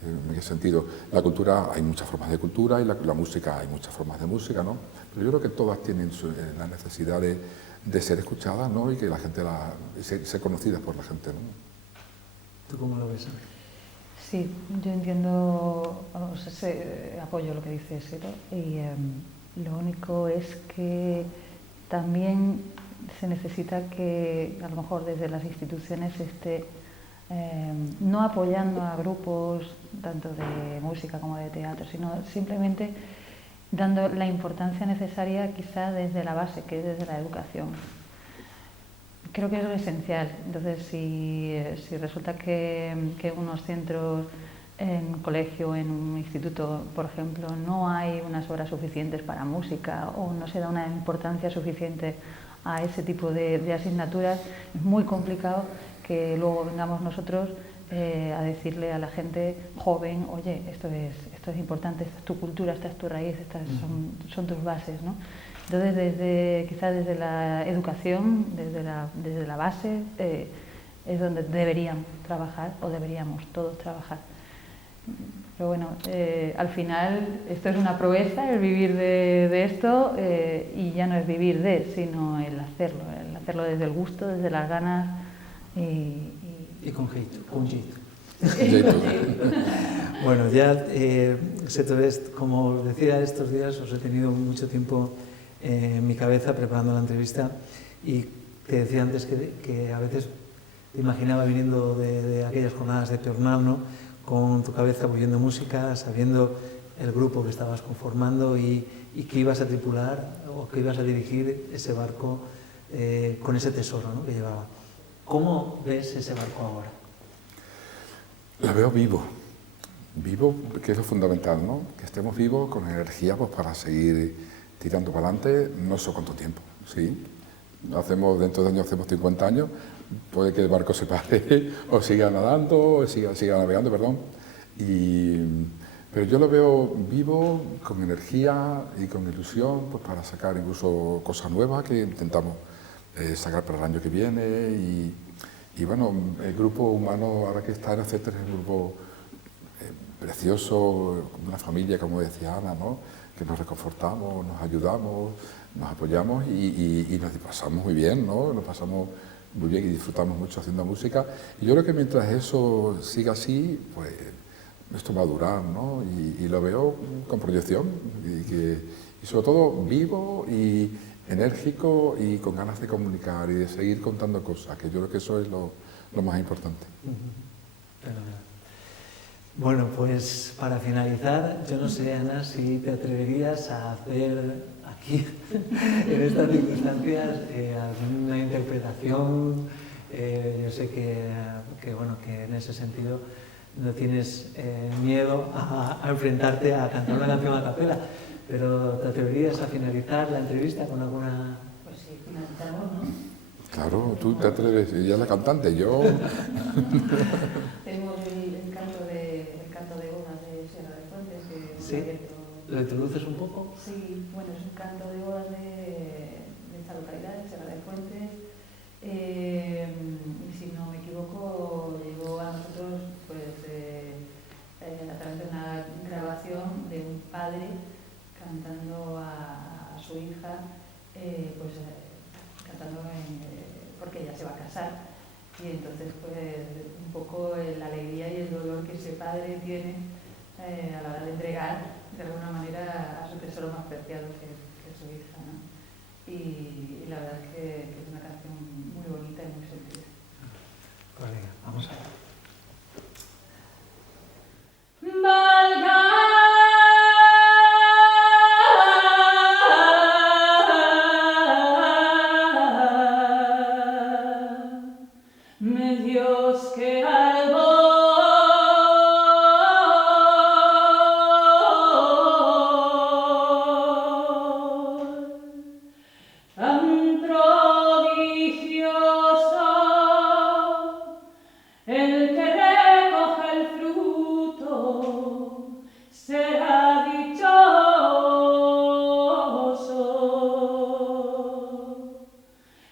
¿En qué sentido? La cultura, hay muchas formas de cultura, y la música, hay muchas formas de música, ¿no? Pero yo creo que todas tienen la necesidad de ser escuchadas, ¿no? Y que la gente ser conocidas por la gente, ¿no? ¿Tú cómo lo ves? Sí, yo entiendo, vamos, apoyo lo que dices, ¿no? Y lo único es que también se necesita que a lo mejor desde las instituciones no apoyando a grupos tanto de música como de teatro, sino simplemente dando la importancia necesaria quizá desde la base, que es desde la educación. Creo que es lo esencial. Entonces, si resulta que unos centros, en un colegio, en un instituto, por ejemplo, no hay unas horas suficientes para música o no se da una importancia suficiente a ese tipo de asignaturas, es muy complicado que luego vengamos nosotros a decirle a la gente joven, oye, esto es importante, esta es tu cultura, esta es tu raíz, estas son tus bases, ¿no? Entonces, quizás desde la educación, desde la base, es donde deberían trabajar, o deberíamos todos trabajar. Pero bueno, al final esto es una proeza, el vivir de esto, y ya no es vivir sino el hacerlo desde el gusto, desde las ganas Y con Jade. Bueno, ya, como decía, estos días os he tenido mucho tiempo en mi cabeza preparando la entrevista, y te decía antes que a veces te imaginaba viniendo de aquellas jornadas de Peornal, ¿no? Con tu cabeza oyendo música, sabiendo el grupo que estabas conformando y que ibas a tripular o que ibas a dirigir ese barco con ese tesoro, ¿no? Que llevaba. ¿Cómo ves ese barco ahora? La veo vivo, que es lo fundamental, ¿no? Que estemos vivos con energía, pues, para seguir tirando para adelante, no sé cuánto tiempo, ¿sí? Dentro de años hacemos 50 años, puede que el barco se pare o siga nadando, o siga navegando, perdón. Pero yo lo veo vivo, con energía y con ilusión, pues, para sacar incluso cosas nuevas que intentamos sacar para el año que viene. Y bueno, el grupo humano, ahora que está en Acetres, es un grupo precioso, una familia, como decía Ana, ¿no? Que nos reconfortamos, nos ayudamos, nos apoyamos y nos pasamos muy bien, ¿no? Nos pasamos muy bien y disfrutamos mucho haciendo música. Y yo creo que mientras eso siga así, pues esto va a durar, ¿no? Y lo veo con proyección y sobre todo vivo y enérgico y con ganas de comunicar y de seguir contando cosas, que yo creo que eso es lo más importante. Bueno, pues para finalizar, yo no sé, Ana, si te atreverías a hacer aquí, en estas circunstancias, alguna interpretación. Yo sé que bueno, que en ese sentido no tienes miedo a enfrentarte a cantar una canción a capela, pero ¿te atreverías a finalizar la entrevista con alguna...? Pues sí, finalizamos, ¿no? Claro, tú te atreves, ella es la cantante, yo... Tenemos el canto de bodas de Sierra de Fuentes, que hemos abierto... ¿Lo introduces un poco? Sí, bueno, es un canto de bodas de esta localidad, de Sierra de Fuentes. Y si no me equivoco, llegó a nosotros pues, a través de una grabación de un padre cantando a su hija, pues cantando porque ella se va a casar. Y entonces, pues, un poco la alegría y el dolor que ese padre tiene a la hora de entregar de alguna manera, a su tesoro más preciado, que es su hija, ¿no? Y la verdad es que es una canción muy bonita y muy sentida. Pues venga, vamos a ver. Válgame Dios que algo tan prodigioso, el que recoge el fruto será dichoso.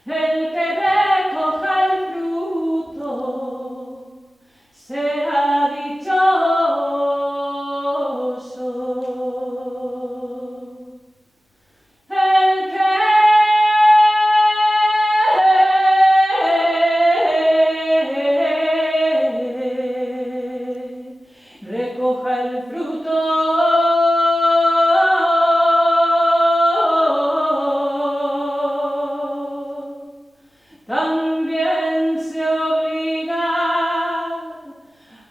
El que recoja el fruto será dichoso. El que recoja el fruto también se obliga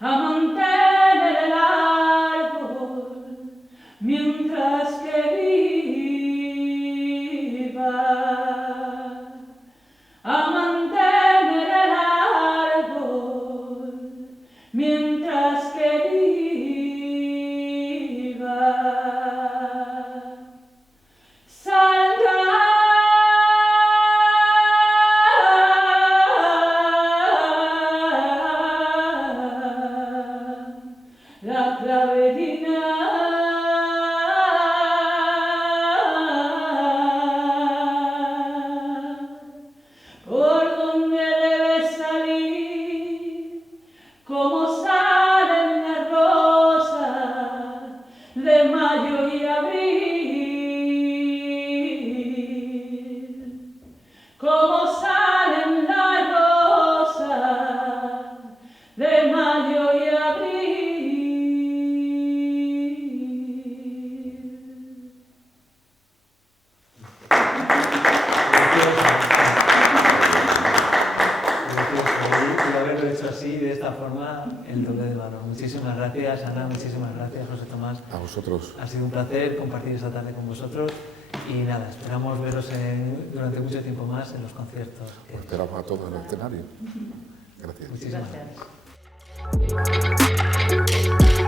a mantener el árbol mientras que viva, a mantener el árbol mientras que viva. Saldrá la clavelina por donde debe salir, como salen las rosas de mayo y abril, como salen las rosas de mayo y abril. Y haberlo hecho así, de esta forma, el doble de valor. Muchísimas gracias, Ana, muchísimas gracias, José Tomás. A vosotros. Ha sido un placer compartir esta tarde con vosotros y nada, esperamos veros durante mucho tiempo más en los conciertos. Os esperamos a todos en el escenario. Gracias. Muchísimas Gracias.